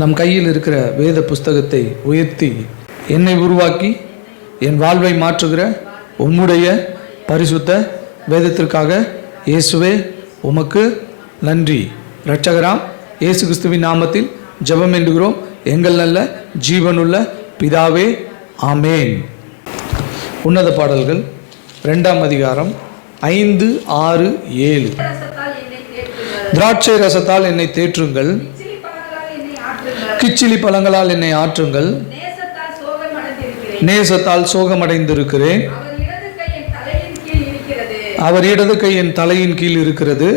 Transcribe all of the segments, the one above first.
நம் கையில் இருக்கிற வேத புஸ்தகத்தை உயர்த்தி, என்னை உருவாக்கி என் வாழ்வை மாற்றுகிற உம்முடைய பரிசுத்த வேதத்திற்காக இயேசுவே உமக்கு நன்றி. இரட்சகராம் இயேசு கிறிஸ்துவின் நாமத்தில் ஜெபம் என்றுகிறோம் எங்கள் நல்ல ஜீவனுள்ள பிதாவே, ஆமேன். உன்னத பாடல்கள் 2ஆம் அதிகாரம் 5, 6, 7. திராட்சை ரசத்தால் என்னை தேற்றுங்கள், கிச்சிலி பழங்களால் என்னை ஆற்றுங்கள். நேசத்தால் சோகமடைந்திருக்கிறேன். அவர் இடது கை என் தலையின் கீழ் இருக்கிறது.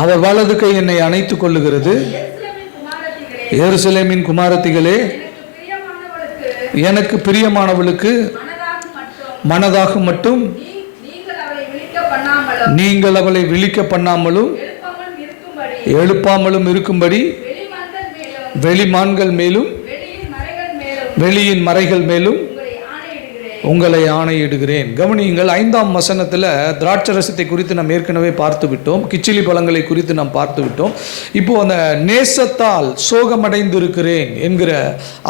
அவர் வலது கை என்னை அணைத்துக் கொள்ளுகிறது. எருசலேமின் குமாரத்திகளே, எனக்கு பிரியமானவளுக்கு மனதாக மட்டும் நீங்கள் அவளை விழிக்க பண்ணாமலும் எழுப்பாமலும் இருக்கும்படி வெளிமான்கள் மேலும் வெளியின் மறைகள் மேலும் உங்களை ஆணையிடுகிறேன். கவனியுங்கள், 5ஆம் வசனத்தில் திராட்சரசத்தை குறித்து நாம் ஏற்கனவே பார்த்து விட்டோம். கிச்சிலி பழங்களை குறித்து நாம் பார்த்து விட்டோம். இப்போ அந்த நேசத்தால் சோகமடைந்திருக்கிறேன் என்கிற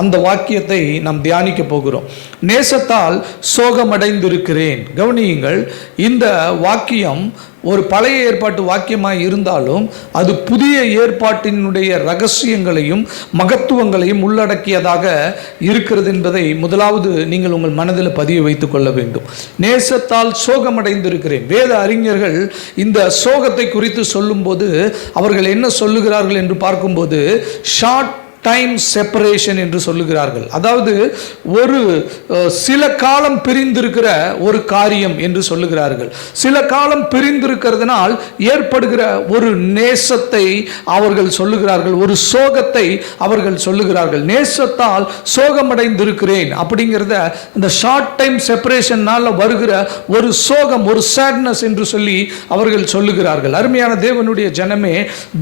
அந்த வாக்கியத்தை நாம் தியானிக்க போகிறோம். நேசத்தால் சோகமடைந்திருக்கிறேன். கவனியுங்கள், இந்த வாக்கியம் ஒரு பழைய ஏற்பாட்டு வாக்கியமாக இருந்தாலும் அது புதிய ஏற்பாட்டினுடைய ரகசியங்களையும் மகத்துவங்களையும் உள்ளடக்கியதாக இருக்கிறது என்பதை முதலாவது நீங்கள் உங்கள் மனதில் பதிய வைத்துக் கொள்ள வேண்டும். நேசத்தால் சோகமடைந்திருக்கிறேன். வேத அறிஞர்கள் இந்த சோகத்தை குறித்து சொல்லும்போது அவர்கள் என்ன சொல்லுகிறார்கள் என்று பார்க்கும்போது ஷார்ட் டைம் செப்பரேஷன் என்று சொல்லுகிறார்கள். அதாவது ஒரு சில காலம் பிரிந்திருக்கிற ஒரு காரியம் என்று சொல்லுகிறார்கள். சில காலம் பிரிந்திருக்கிறதுனால் ஏற்படுகிற ஒரு நேசத்தை அவர்கள் சொல்லுகிறார்கள், ஒரு சோகத்தை அவர்கள் சொல்லுகிறார்கள். நேசத்தால் சோகமடைந்திருக்கிறேன் அப்படிங்கிறத இந்த ஷார்ட் டைம் செப்பரேஷனால் வருகிற ஒரு சோகம், ஒரு சேட்னஸ் என்று சொல்லி அவர்கள் சொல்லுகிறார்கள். அருமையான தேவனுடைய ஜனமே,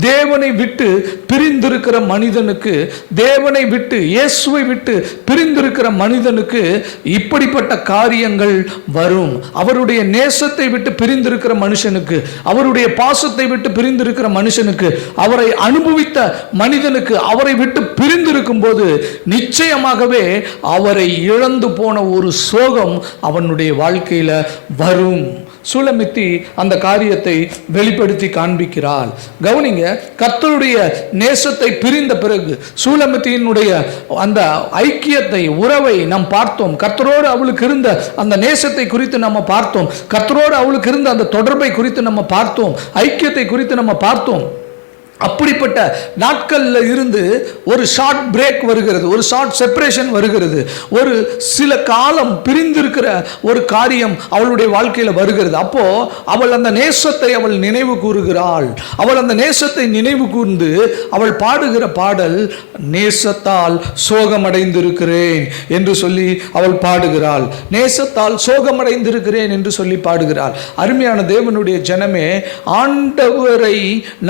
தேவனை விட்டு பிரிந்திருக்கிற மனிதனுக்கு, தேவனை விட்டு இயேசுவை விட்டு பிரிந்திருக்கிற மனிதனுக்கு இப்படிப்பட்ட காரியங்கள் வரும். அவருடைய நேசத்தை விட்டு பிரிந்திருக்கிற மனுஷனுக்கு, அவருடைய பாசத்தை விட்டு பிரிந்திருக்கிற மனுஷனுக்கு, அவரை அனுபவித்த மனிதனுக்கு அவரை விட்டு பிரிந்திருக்கும் போது நிச்சயமாகவே அவரை இழந்து போன ஒரு சோகம் அவனுடைய வாழ்க்கையில வரும். சுலமித்தி அந்த காரியத்தை வெளிப்படுத்தி காண்பிக்கிறாள். கவனிங்க, கர்த்தருடைய நேசத்தை பிரிந்த பிறகு சூலமித்தியினுடைய அந்த ஐக்கியத்தை, உறவை நாம் பார்த்தோம். கர்த்தரோடு அவளுக்கு இருந்த அந்த நேசத்தை குறித்து நம்ம பார்த்தோம். கர்த்தரோடு அவளுக்கு இருந்த அந்த தொடர்பை குறித்து நம்ம பார்த்தோம். ஐக்கியத்தை குறித்து நம்ம பார்த்தோம். அப்படிப்பட்ட நாட்களில் இருந்து ஒரு ஷார்ட் பிரேக் வருகிறது, ஒரு ஷார்ட் செப்பரேஷன் வருகிறது. ஒரு சில காலம் பிரிந்திருக்கிற ஒரு காரியம் அவளுடைய வாழ்க்கையில் வருகிறது. அப்போ அவள் அந்த நேசத்தை அவள் நினைவு கூறுகிறாள். அவள் அந்த நேசத்தை நினைவு கூர்ந்து அவள் பாடுகிற பாடல், நேசத்தால் சோகமடைந்திருக்கிறேன் என்று சொல்லி அவள் பாடுகிறாள். நேசத்தால் சோகமடைந்திருக்கிறேன் என்று சொல்லி பாடுகிறாள். அருமையான தேவனுடைய ஜனமே, ஆண்டவரை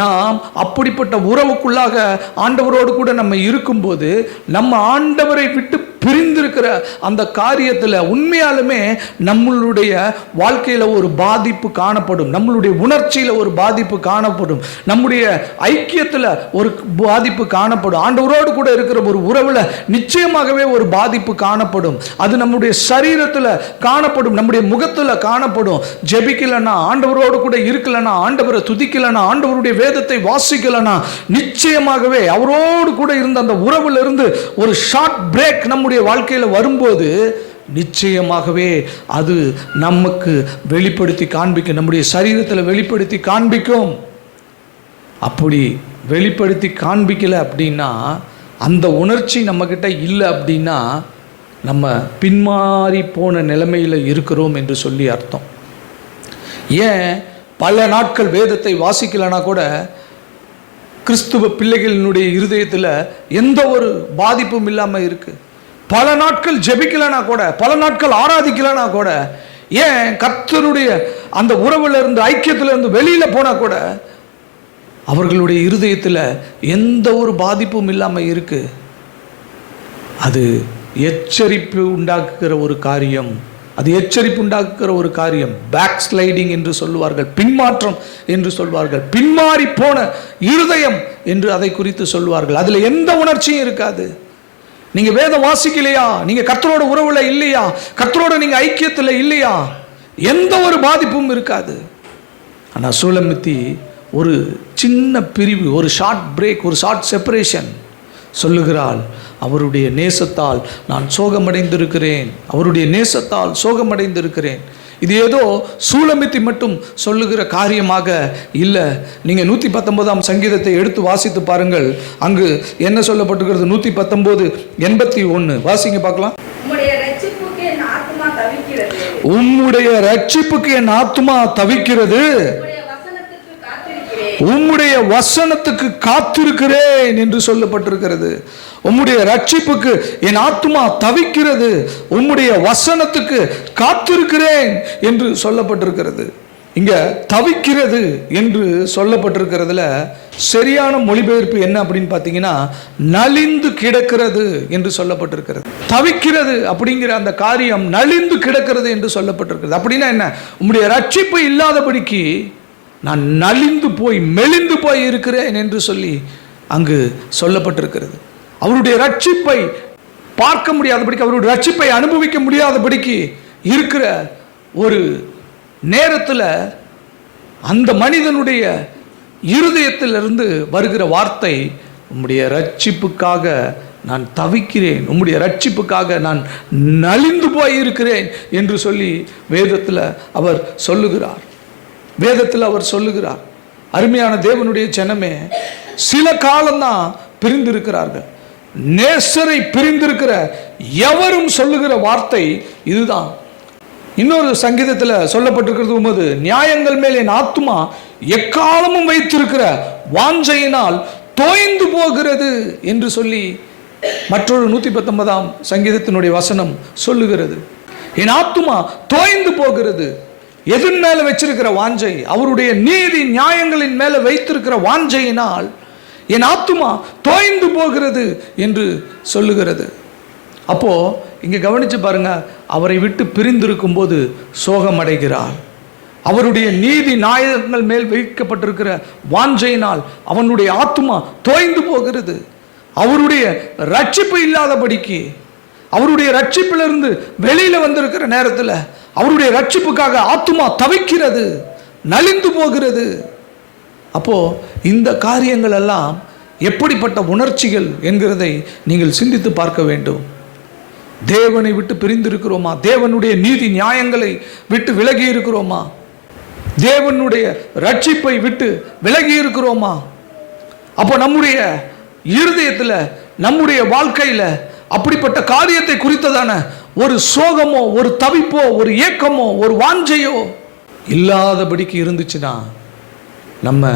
நாம் அப்படிப்பட்ட உறவுக்குள்ளாக ஆண்டவரோடு கூட நம்ம இருக்கும்போது, நம்ம ஆண்டவரை விட்டு பிரிந்திருக்கிற அந்த காரியத்தில் உண்மையாலுமே நம்மளுடைய வாழ்க்கையில் ஒரு பாதிப்பு காணப்படும். நம்மளுடைய உணர்ச்சியில் ஒரு பாதிப்பு காணப்படும். நம்முடைய ஐக்கியத்தில் ஒரு பாதிப்பு காணப்படும். ஆண்டவரோடு கூட இருக்கிற ஒரு உறவில் நிச்சயமாகவே ஒரு பாதிப்பு காணப்படும். அது நம்முடைய சரீரத்தில் காணப்படும், நம்முடைய முகத்தில் காணப்படும். ஜெபிக்கலனா, ஆண்டவரோடு கூட இருக்கலனா, ஆண்டவரை துதிக்கலனா, ஆண்டவருடைய வேதத்தை வாசிக்கலனா, நிச்சயமாகவே அவரோடு கூட இருந்த அந்த உறவில் இருந்து ஒரு ஷார்ட் பிரேக் நம்முடைய வாழ்க்கையில் வரும்போது நிச்சயமாகவே அது நமக்கு வெளிப்படுத்தி காண்பிக்கும், நம்முடைய சரீரத்தில் வெளிப்படுத்தி காண்பிக்கும். அப்படி வெளிப்படுத்தி காண்பிக்கல அப்படின்னா, அந்த உணர்ச்சி நம்மக்கிட்ட இல்லை அப்படின்னா, நம்ம பின்மாறி போன நிலைமையில் இருக்கிறோம் என்று சொல்லி அர்த்தம். ஏன் பல நாட்கள் வேதத்தை வாசிக்கலனா கூட கிறிஸ்துவ பிள்ளைகளினுடைய இருதயத்தில் எந்த ஒரு பாதிப்பும் இல்லாமல் இருக்கு. பல நாட்கள் ஜெபிக்கலனா கூட, பல நாட்கள் ஆராதிக்கலனா கூட, ஏன் கர்த்தருடைய அந்த உறவுல இருந்து, ஐக்கியத்தில் இருந்து வெளியில போனா கூட அவர்களுடைய இருதயத்தில் எந்த ஒரு பாதிப்பும் இல்லாமல் இருக்கு. அது எச்சரிப்பு உண்டாக்குகிற ஒரு காரியம். அது எச்சரிப்பு உண்டாக்குற ஒரு காரியம். பேக் ஸ்லைடிங் என்று சொல்லுவார்கள், பின்மாற்றம் என்று சொல்வார்கள், பின்மாறி போன இருதயம் என்று அதை குறித்து சொல்வார்கள். அதுல எந்த உணர்ச்சியும் இருக்காது. நீங்க வேதம் வாசிக்கலையா, நீங்க கர்த்தரோட உறவுல இல்லையா, கர்த்தரோட நீங்க ஐக்கியத்தில் இல்லையா, எந்த ஒரு பாதிப்பும் இருக்காது. ஆனா சூலமித்தி ஒரு சின்ன பிரிவு, ஒரு ஷார்ட் பிரேக், ஒரு ஷார்ட் செப்பரேஷன் சொல்லுகிறாள். அவருடைய நேசத்தால் நான் சோகமடைந்திருக்கிறேன், அவருடைய நேசத்தால் சோகமடைந்திருக்கிறேன். இது ஏதோ சூலமித்தி மட்டும் சொல்லுகிற காரியமாக இல்லை. நீங்கள் 119ஆம் சங்கீதத்தை எடுத்து வாசித்து பாருங்கள். அங்கு என்ன சொல்லப்பட்டிருக்கிறது? 119:81 வாசிங்க பார்க்கலாம். உம்முடைய ரட்சிப்புக்கு என் ஆத்துமா தவிக்கிறது, உம்முடைய வசனத்துக்கு காத்திருக்கிறேன் என்று சொல்லப்பட்டிருக்கிறது. உம்முடைய ரட்சிப்புக்கு என் ஆத்துமா தவிக்கிறது, உம்முடைய வசனத்துக்கு காத்திருக்கிறேன் என்று சொல்லப்பட்டிருக்கிறது. இங்க தவிக்கிறது என்று சொல்லப்பட்டிருக்கிறதுல சரியான மொழிபெயர்ப்பு என்ன அப்படின்னு பார்த்தீங்கன்னா, நலிந்து கிடக்கிறது என்று சொல்லப்பட்டிருக்கிறது. தவிக்கிறது அப்படிங்கிற அந்த காரியம் நலிந்து கிடக்கிறது என்று சொல்லப்பட்டிருக்கிறது. அப்படின்னா என்ன? உம்முடைய ரட்சிப்பு இல்லாதபடிக்கு நான் நலிந்து போய் மெலிந்து போய் இருக்கிறேன் என்று சொல்லி அங்கு சொல்லப்பட்டிருக்கிறது. அவருடைய ரட்சிப்பை பார்க்க முடியாதபடிக்கு, அவருடைய ரட்சிப்பை அனுபவிக்க முடியாதபடிக்கு இருக்கிற ஒரு நேரத்தில் அந்த மனிதனுடைய இருதயத்திலிருந்து வருகிற வார்த்தை, உம்முடைய ரட்சிப்புக்காக நான் தவிக்கிறேன், உம்முடைய ரட்சிப்புக்காக நான் நலிந்து போய் இருக்கிறேன் என்று சொல்லி வேதத்தில் அவர் சொல்லுகிறார். வேதத்தில் அவர் சொல்லுகிறார். அருமையான தேவனுடைய ஜனமே, சில காலம்தான் பிரிந்திருக்கிறார்கள். நேசரை பிரிந்திருக்கிற எவரும் சொல்லுகிற வார்த்தை இதுதான். இன்னொரு சங்கீதத்தில் சொல்லப்பட்டிருக்கிறது, உமது நியாயங்கள் மேல் என் ஆத்துமா எக்காலமும் வைத்திருக்கிற வாஞ்சையினால் தோய்ந்து போகிறது என்று சொல்லி மற்றொரு 119ஆம் சங்கீதத்தினுடைய வசனம் சொல்லுகிறது. என் ஆத்துமா தோய்ந்து போகிறது. எதன் மேல வச்சிருக்கிற வாஞ்சை? அவருடைய நீதி நியாயங்களின் மேல வைத்திருக்கிற வாஞ்சையினால் என் ஆத்துமா தோய்ந்து போகிறது என்று சொல்லுகிறது. அப்போ இங்க கவனிச்சு பாருங்க, அவரை விட்டு பிரிந்திருக்கும் போது சோகம் அடைகிறார். அவருடைய நீதி நியாயங்கள் மேல் வைக்கப்பட்டிருக்கிற வாஞ்சையினால் அவனுடைய ஆத்துமா தோய்ந்து போகிறது. அவருடைய ரட்சிப்பு இல்லாதபடிக்கு, அவருடைய ரட்சிப்பிலிருந்து வெளியில வந்திருக்கிற நேரத்தில் அவருடைய ரட்சிப்புக்காக ஆத்துமா தவிக்கிறது, நலிந்து போகிறது. அப்போ இந்த காரியங்கள் எல்லாம் எப்படிப்பட்ட உணர்ச்சிகள் என்கிறதை நீங்கள் சிந்தித்து பார்க்க வேண்டும். தேவனை விட்டு பிரிந்திருக்கிறோமா? தேவனுடைய நீதி நியாயங்களை விட்டு விலகி இருக்கிறோமா? தேவனுடைய ரட்சிப்பை விட்டு விலகி இருக்கிறோமா? அப்போ நம்முடைய இருதயத்தில், நம்முடைய வாழ்க்கையில் அப்படிப்பட்ட காரியத்தை குறித்ததான ஒரு சோகமோ, ஒரு தவிப்போ, ஒரு ஏக்கமோ, ஒரு வாஞ்சையோ இல்லாதபடிக்கு இருந்துச்சுன்னா நம்ம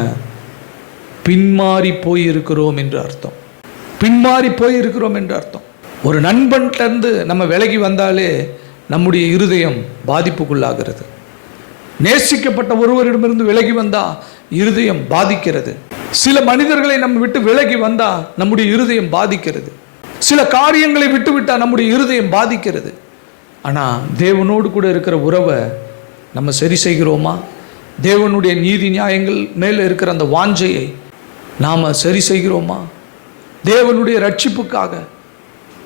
பின்மாறி போயிருக்கிறோம் என்று அர்த்தம். பின்மாறி போயிருக்கிறோம் என்று அர்த்தம். ஒரு நண்பன்கிட்டருந்து நம்ம விலகி வந்தாலே நம்முடைய இருதயம் பாதிப்புக்குள்ளாகிறது. நேசிக்கப்பட்ட ஒருவரிடமிருந்து விலகி வந்தா இருதயம் பாதிக்கிறது. சில மனிதர்களை நம்ம விட்டு விலகி வந்தா நம்முடைய இருதயம் பாதிக்கிறது. சில காரியங்களை விட்டு விட்டா நம்முடைய இருதயம் பாதிக்கிறது. ஆனால் தேவனோடு கூட இருக்கிற உறவை நம்ம சரி செய்கிறோமா? தேவனுடைய நீதி நியாயங்கள் மேலே இருக்கிற அந்த வாஞ்சையை நாம் சரி செய்கிறோமா? தேவனுடைய ரட்சிப்புக்காக,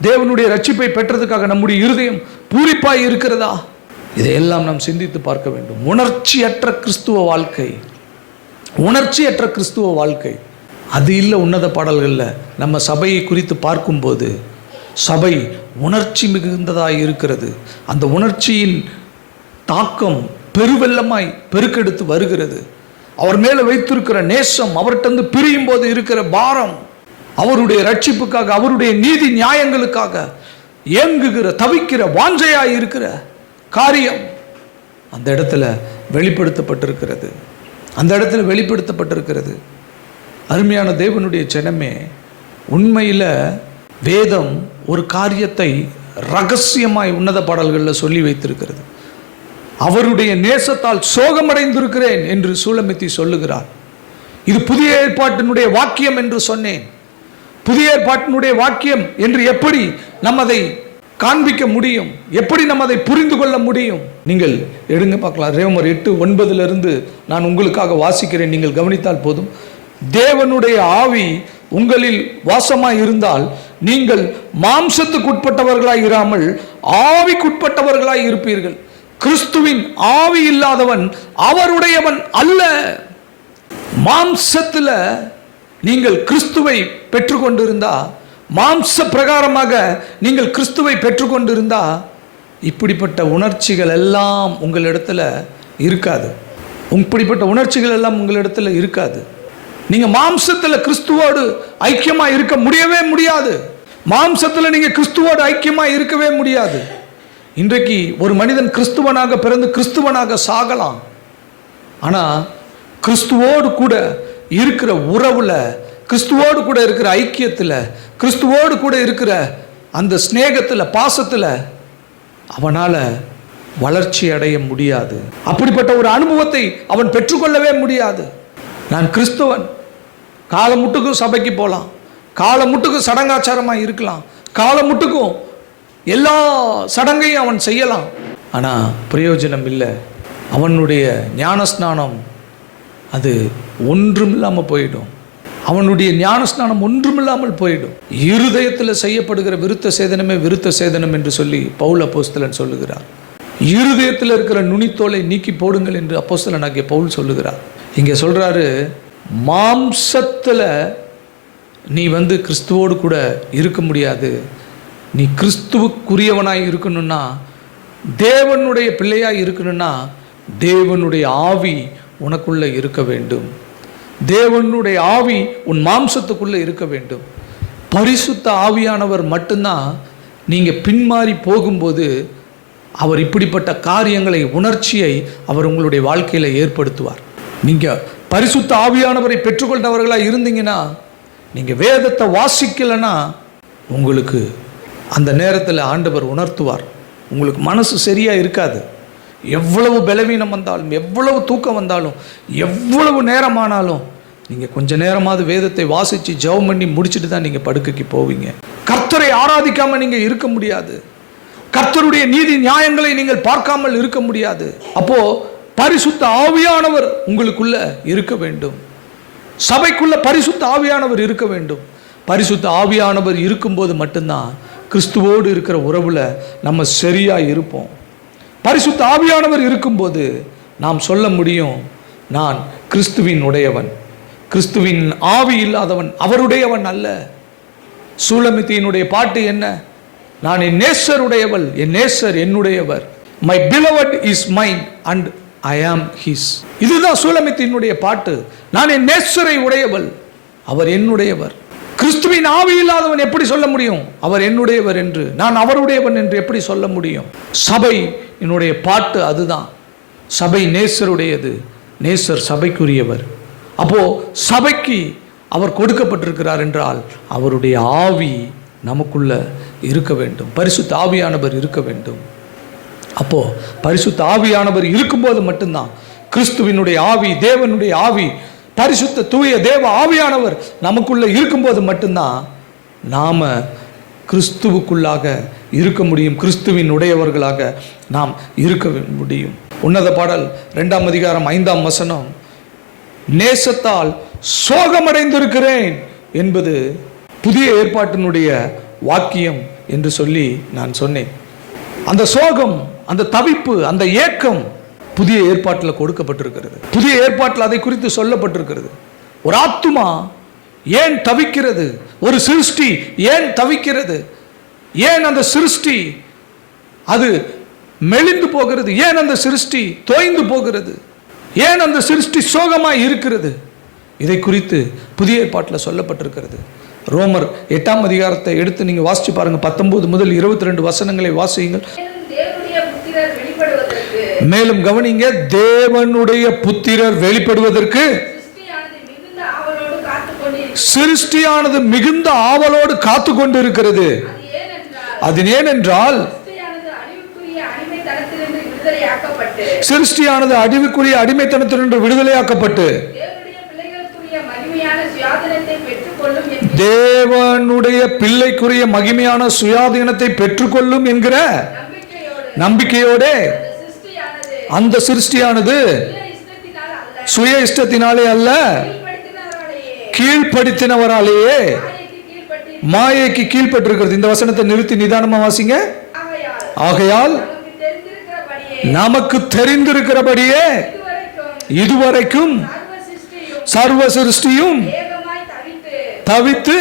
தேவனுடைய ரட்சிப்பை பெற்றதுக்காக நம்முடைய இருதயம் பூரிப்பாய் இருக்கிறதா? இதையெல்லாம் நாம் சிந்தித்து பார்க்க வேண்டும். உணர்ச்சியற்ற கிறிஸ்துவ வாழ்க்கை, உணர்ச்சியற்ற கிறிஸ்துவ வாழ்க்கை அது இல்லை. உன்னத பாடல்களில் நம்ம சபையை குறித்து பார்க்கும்போது சபை உணர்ச்சி மிகுந்ததாக இருக்கிறது. அந்த உணர்ச்சியின் தாக்கம் பெருவெள்ளமாய் பெருக்கெடுத்து வருகிறது. அவர் மேலே வைத்திருக்கிற நேசம், அவர்கிட்ட பிரியும் போது இருக்கிற பாரம், அவருடைய ரட்சிப்புக்காக, அவருடைய நீதி நியாயங்களுக்காக ஏங்குகிற, தவிக்கிற, வாஞ்சையாய் இருக்கிற காரியம் அந்த இடத்துல வெளிப்படுத்தப்பட்டிருக்கிறது. அந்த இடத்துல வெளிப்படுத்தப்பட்டிருக்கிறது. அருமையான தேவனுடைய ஜனமே, உண்மையில் வேதம் ஒரு காரியத்தை ரகசியமாய் உன்னத பாடல்களில் சொல்லி வைத்திருக்கிறது. அவருடைய நேசத்தால் சோகமடைந்திருக்கிறேன் என்று சூலமித்தி சொல்லுகிறார். இது புதிய ஏற்பாட்டினுடைய வாக்கியம் என்று சொன்னேன். புதிய ஏற்பாட்டினுடைய வாக்கியம் என்று எப்படி நம்ம அதை காண்பிக்க முடியும்? எப்படி நம்ம அதை புரிந்து கொள்ள முடியும்? நீங்கள் எடுங்க பார்க்கலாம். ரோமர் 8:9 நான் உங்களுக்காக வாசிக்கிறேன், நீங்கள் கவனித்தால் போதும். தேவனுடைய ஆவி உங்களில் வாசமாய் இருந்தால் நீங்கள் மாம்சத்துக்குட்பட்டவர்களாய் இராமல் ஆவிக்குட்பட்டவர்களாய் இருப்பீர்கள். கிறிஸ்துவின் ஆவி இல்லாதவன் அவருடையவன் அல்ல. மாம்சத்துல நீங்கள் கிறிஸ்துவை பெற்றுக்கொண்டிருந்தா, மாம்ச பிரகாரமாக நீங்கள் கிறிஸ்துவை பெற்றுக்கொண்டிருந்தா, இப்படிப்பட்ட உணர்ச்சிகள் எல்லாம் உங்களிடத்துல இருக்காது. இப்படிப்பட்ட உணர்ச்சிகள் எல்லாம் உங்களிடத்துல இருக்காது. நீங்க மாம்சத்துல கிறிஸ்துவோடு ஐக்கியமா இருக்க முடியவே முடியாது. மாம்சத்துல நீங்க கிறிஸ்துவோடு ஐக்கியமா இருக்கவே முடியாது. இன்றைக்கு ஒரு மனிதன் கிறிஸ்துவனாக பிறந்து கிறிஸ்துவனாக சாகலாம். ஆனா கிறிஸ்துவோடு கூட இருக்கிற உறவுல, கிறிஸ்துவோடு கூட இருக்கிற ஐக்கியத்தில், கிறிஸ்துவோடு கூட இருக்கிற அந்த ஸ்நேகத்தில், பாசத்தில் அவனால் வளர்ச்சி அடைய முடியாது. அப்படிப்பட்ட ஒரு அனுபவத்தை அவன் பெற்றுக்கொள்ளவே முடியாது. நான் கிறிஸ்துவன், காலமுட்டுக்கும் சபைக்கு போகலாம், காலமுட்டுக்கும் சடங்காச்சாரமாக இருக்கலாம், காலமுட்டுக்கும் எல்லா சடங்கையும் அவன் செய்யலாம். ஆனால் பிரயோஜனம் இல்லை. அவனுடைய ஞானஸ்நானம் அது ஒன்றுமில்லாமல் போயிடும். அவனுடைய ஞானஸ்நானம் ஒன்றுமில்லாமல் போயிடும். இருதயத்தில் செய்யப்படுகிற விருத்த சேதனமே விருத்த சேதனம் என்று சொல்லி பவுல் அப்போஸ்தலன் சொல்லுகிறார். இருதயத்தில் இருக்கிற நுனித்தோலை நீக்கி போடுங்கள் என்று அப்போஸ்தலனாகிய பவுல் சொல்லுகிறார். இங்கே சொல்றாரு, மாம்சத்தில் நீ கிறிஸ்துவோடு கூட இருக்க முடியாது. நீ கிறிஸ்துவுக்குரியவனாய் இருக்கணும்னா, தேவனுடைய பிள்ளையாய் இருக்கணும்னா, தேவனுடைய ஆவி உனக்குள்ள இருக்க வேண்டும். தேவனுடைய ஆவி உன் மாம்சத்துக்குள்ள இருக்க வேண்டும். பரிசுத்த ஆவியானவர் மட்டும்தான் நீங்க பின்மாறி போகும்போது அவர் இப்படிப்பட்ட காரியங்களை, உணர்ச்சியை அவர் உங்களுடைய வாழ்க்கையில ஏற்படுத்துவார். நீங்க பரிசுத்த ஆவியானவரை பெற்றுக்கொண்டவர்களாக இருந்தீங்கன்னா, நீங்க வேதத்தை வாசிக்கலைன்னா உங்களுக்கு அந்த நேரத்தில் ஆண்டவர் உணர்த்துவார். உங்களுக்கு மனசு சரியா இருக்காது. எவ்வளவு பலவீனம் வந்தாலும், எவ்வளவு தூக்கம் வந்தாலும், எவ்வளவு நேரமானாலும் நீங்கள் கொஞ்ச நேரமாவது வேதத்தை வாசித்து ஜெபம் பண்ணி முடிச்சுட்டு தான் நீங்கள் படுக்கைக்கு போவீங்க. கர்த்தரை ஆராதிக்காமல் நீங்கள் இருக்க முடியாது. கர்த்தருடைய நீதி நியாயங்களை நீங்கள் பார்க்காமல் இருக்க முடியாது. அப்போ பரிசுத்த ஆவியானவர் உங்களுக்குள்ள இருக்க வேண்டும். சபைக்குள்ள பரிசுத்த ஆவியானவர் இருக்க வேண்டும். பரிசுத்த ஆவியானவர் இருக்கும்போது மட்டும்தான் கிறிஸ்துவோடு இருக்கிற உறவுல நம்ம சரியா இருப்போம். பரிசுத்த ஆவியானவர் இருக்கும்போது நாம் சொல்ல முடியும், நான் கிறிஸ்துவின் உடையவன். கிறிஸ்துவின் ஆவி இல்லாதவன் அவருடையவன் அல்ல. சூலமித்தியினுடைய பாட்டு என்ன? நான் என் நேசர் உடையவள், என் நேசர் என்னுடையவர். My beloved is mine and I am his. இதுதான் சூலமித்தியினுடைய பாட்டு. நான் என் நேசரை உடையவள், அவர் என்னுடையவர். கிறிஸ்துவின் ஆவி இல்லாதவன் எப்படி சொல்ல முடியும் அவர் என்னுடையவர் என்று? நான் அவருடையவன் என்று எப்படி சொல்ல முடியும்? சபை என்னுடைய பாட்டு அதுதான். சபை நேசருடையது, நேசர் சபைக்குரியவர். அப்போ சபைக்கு அவர் கொடுக்கப்பட்டிருக்கிறார் என்றால் அவருடைய ஆவி நமக்குள்ள இருக்க வேண்டும். பரிசுத்த ஆவியானவர் இருக்க வேண்டும். அப்போ பரிசுத்த ஆவியானவர் இருக்கும்போது மட்டும்தான் கிறிஸ்துவினுடைய ஆவி, தேவனுடைய ஆவி, பரிசுத்த தூய தேவ ஆவியானவர் நமக்குள்ள இருக்கும்போது மட்டும்தான் நாம கிறிஸ்துவுக்குள்ளாக இருக்க முடியும். கிறிஸ்துவின் உடையவர்களாக நாம் இருக்க முடியும். உன்னத பாடல் 2ஆம் அதிகாரம் 5ஆம் வசனம், நேசத்தால் சோகமடைந்திருக்கிறேன் என்பது புதிய ஏற்பாட்டினுடைய வாக்கியம் என்று சொல்லி நான் சொன்னேன். அந்த சோகம், அந்த தவிப்பு, அந்த ஏக்கம் புதிய ஏற்பாட்டில் கொடுக்கப்பட்டிருக்கிறது. புதிய ஏற்பாட்டில் அதை குறித்து சொல்லப்பட்டிருக்கிறது. ஒரு ஆத்துமா ஏன் தவிக்கிறது? ஒரு சிருஷ்டி ஏன் தவிக்கிறது? ஏன் அந்த சிருஷ்டி அது மெலிந்து போகிறது? ஏன் அந்த சிருஷ்டி தோய்ந்து போகிறது? ஏன் அந்த சிருஷ்டி சோகமாய் இருக்கிறது? இதை குறித்து புதிய ஏற்பாட்டில் சொல்லப்பட்டிருக்கிறது. ரோமர் 8ஆம் அதிகாரத்தை எடுத்து நீங்க வாசிச்சு பாருங்க. 19 முதல் 22 வசனங்களை வாசியுங்கள். மேலும் கவனிங்க, தேவனுடைய புத்திரர் வெளிப்படுவதற்கு சிருஷ்டியானது மிகுந்த ஆவலோடு காத்து கொண்டு இருக்கிறது. அது ஏனென்றால் சிருஷ்டியானது அழிவுக்குரிய அடிமைத்தனத்திலிருந்து விடுதலையாக்கப்பட்டு பெற்றுக்கொள்ளும் தேவனுடைய பிள்ளைக்குரிய மகிமையான சுயாதீனத்தை பெற்றுக்கொள்ளும் என்கிற நம்பிக்கையோட அந்த சிருஷ்டியானது சுய இஷ்டத்தினாலே அல்ல, கீழ்ப்படுத்தினவராலேயே மாயைக்கு கீழ்ப்பட்டிருக்கிறது. இந்த வசனத்தை நிறுத்தி நிதானமா வாசிங்க. ஆகையால் நமக்கு தெரிந்திருக்கிறபடியே இதுவரைக்கும் சர்வ சிருஷ்டியும் தவித்து,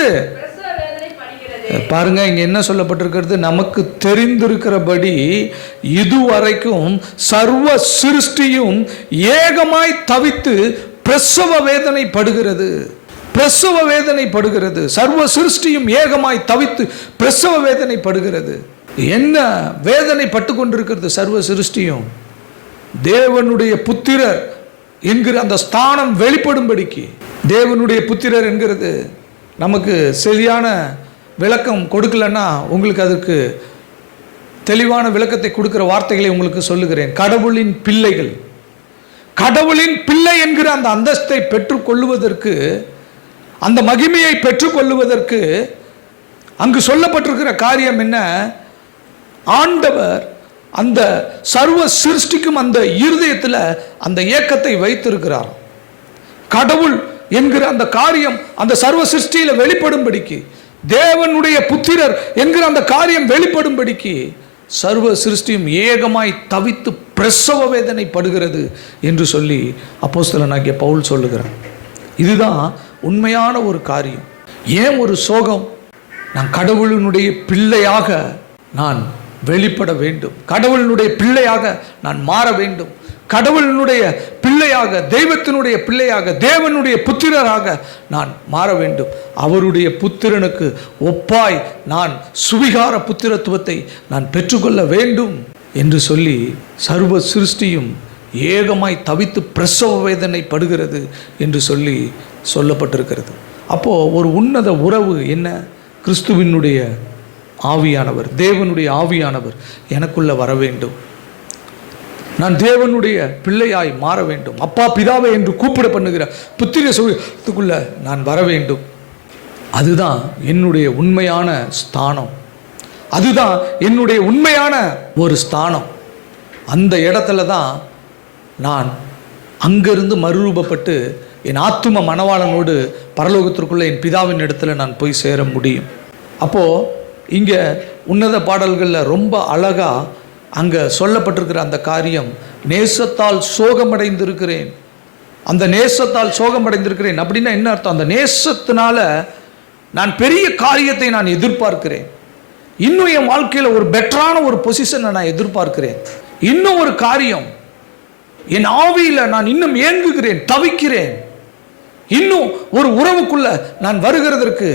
பாருங்க இங்க என்ன சொல்லப்பட்டிருக்கிறது, நமக்கு தெரிந்திருக்கிறபடி இதுவரைக்கும் சர்வ சிருஷ்டியும் ஏகமாய் தவித்து பிரசவ வேதனை படுகிறது. பிரசவ வேதனை படுகிறது. சர்வ சிருஷ்டியும் ஏகமாய் தவித்து பிரசவ வேதனை படுகிறது. என்ன வேதனை பட்டு கொண்டிருக்கிறது சர்வ சிருஷ்டியும்? தேவனுடைய புத்திரர் என்கிற அந்த ஸ்தானம் வெளிப்படும்படிக்கு. தேவனுடைய புத்திரர் என்கிறது நமக்கு சரியான விளக்கம் கொடுக்கலன்னா உங்களுக்கு அதற்கு தெளிவான விளக்கத்தை கொடுக்கிற வார்த்தைகளை உங்களுக்கு சொல்லுகிறேன். கடவுளின் பிள்ளைகள், கடவுளின் பிள்ளை என்கிற அந்த அந்தஸ்தை பெற்றுக்கொள்ளுவதற்கு, அந்த மகிமையை பெற்றுக்கொள்ளுவதற்கு அங்கு சொல்லப்பட்டிருக்கிற காரியம் என்ன? ஆண்டவர் அந்த சர்வ சிருஷ்டிக்கும் அந்த இருதயத்தில் அந்த ஏக்கத்தை வைத்திருக்கிறார். கடவுள் என்கிற அந்த காரியம் அந்த சர்வ சிருஷ்டியில் வெளிப்படும்படிக்கு, தேவனுடைய புத்திரர் என்கிற அந்த காரியம் வெளிப்படும்படிக்கு சர்வ சிருஷ்டியும் ஏகமாய் தவித்து பிரசவ வேதனை படுகிறது என்று சொல்லி அப்போஸ்தலனாகிய பவுல் சொல்லுகிறார். இதுதான் உண்மையான ஒரு காரியம். ஏன் ஒரு சோகம்? நான் கடவுளினுடைய பிள்ளையாக நான் வெளிப்பட வேண்டும், கடவுளினுடைய பிள்ளையாக நான் மாற வேண்டும், கடவுளினுடைய பிள்ளையாக, தெய்வத்தினுடைய பிள்ளையாக, தேவனுடைய புத்திரராக நான் மாற வேண்டும். அவருடைய புத்திரனுக்கு ஒப்பாய் நான் சுவிகார புத்திரத்துவத்தை நான் பெற்றுக்கொள்ள வேண்டும் என்று சொல்லி சர்வ சிருஷ்டியும் ஏகமாய் தவித்து பிரசவ வேதனை படுகிறது என்று சொல்லி சொல்லப்பட்டிருக்கிறது. அப்போது ஒரு உன்னத உறவு என்ன? கிறிஸ்துவினுடைய ஆவியானவர், தேவனுடைய ஆவியானவர் எனக்குள்ள வர வேண்டும். நான் தேவனுடைய பிள்ளையாய் மாற வேண்டும். அப்பா பிதாவை என்று கூப்பிட பண்ணுகிற புத்திர சுகத்துக்குள்ள நான் வர வேண்டும். அதுதான் என்னுடைய உண்மையான ஸ்தானம், அதுதான் என்னுடைய உண்மையான ஒரு ஸ்தானம். அந்த இடத்துல தான் நான் அங்கிருந்து மறுரூபப்பட்டு என் ஆத்தும மணவாளனோடு பரலோகத்திற்குள்ள என் பிதாவின் இடத்துல நான் போய் சேர முடியும். அப்போது இங்கே உன்னத பாடல்களில் ரொம்ப அழகாக அங்கே சொல்லப்பட்டிருக்கிற அந்த காரியம், நேசத்தால் சோகமடைந்திருக்கிறேன். அந்த நேசத்தால் சோகமடைந்திருக்கிறேன் அப்படின்னா என்ன அர்த்தம்? அந்த நேசத்தினால நான் பெரிய காரியத்தை நான் எதிர்பார்க்கிறேன். இன்னும் என் வாழ்க்கையில் ஒரு பெட்டரான ஒரு பொசிஷனை நான் எதிர்பார்க்கிறேன். இன்னும் ஒரு காரியம் என் ஆவியில் நான் இன்னும் ஏங்குகிறேன், தவிக்கிறேன். இன்னும் ஒரு உறவுக்குள்ள நான் வருகிறதற்கு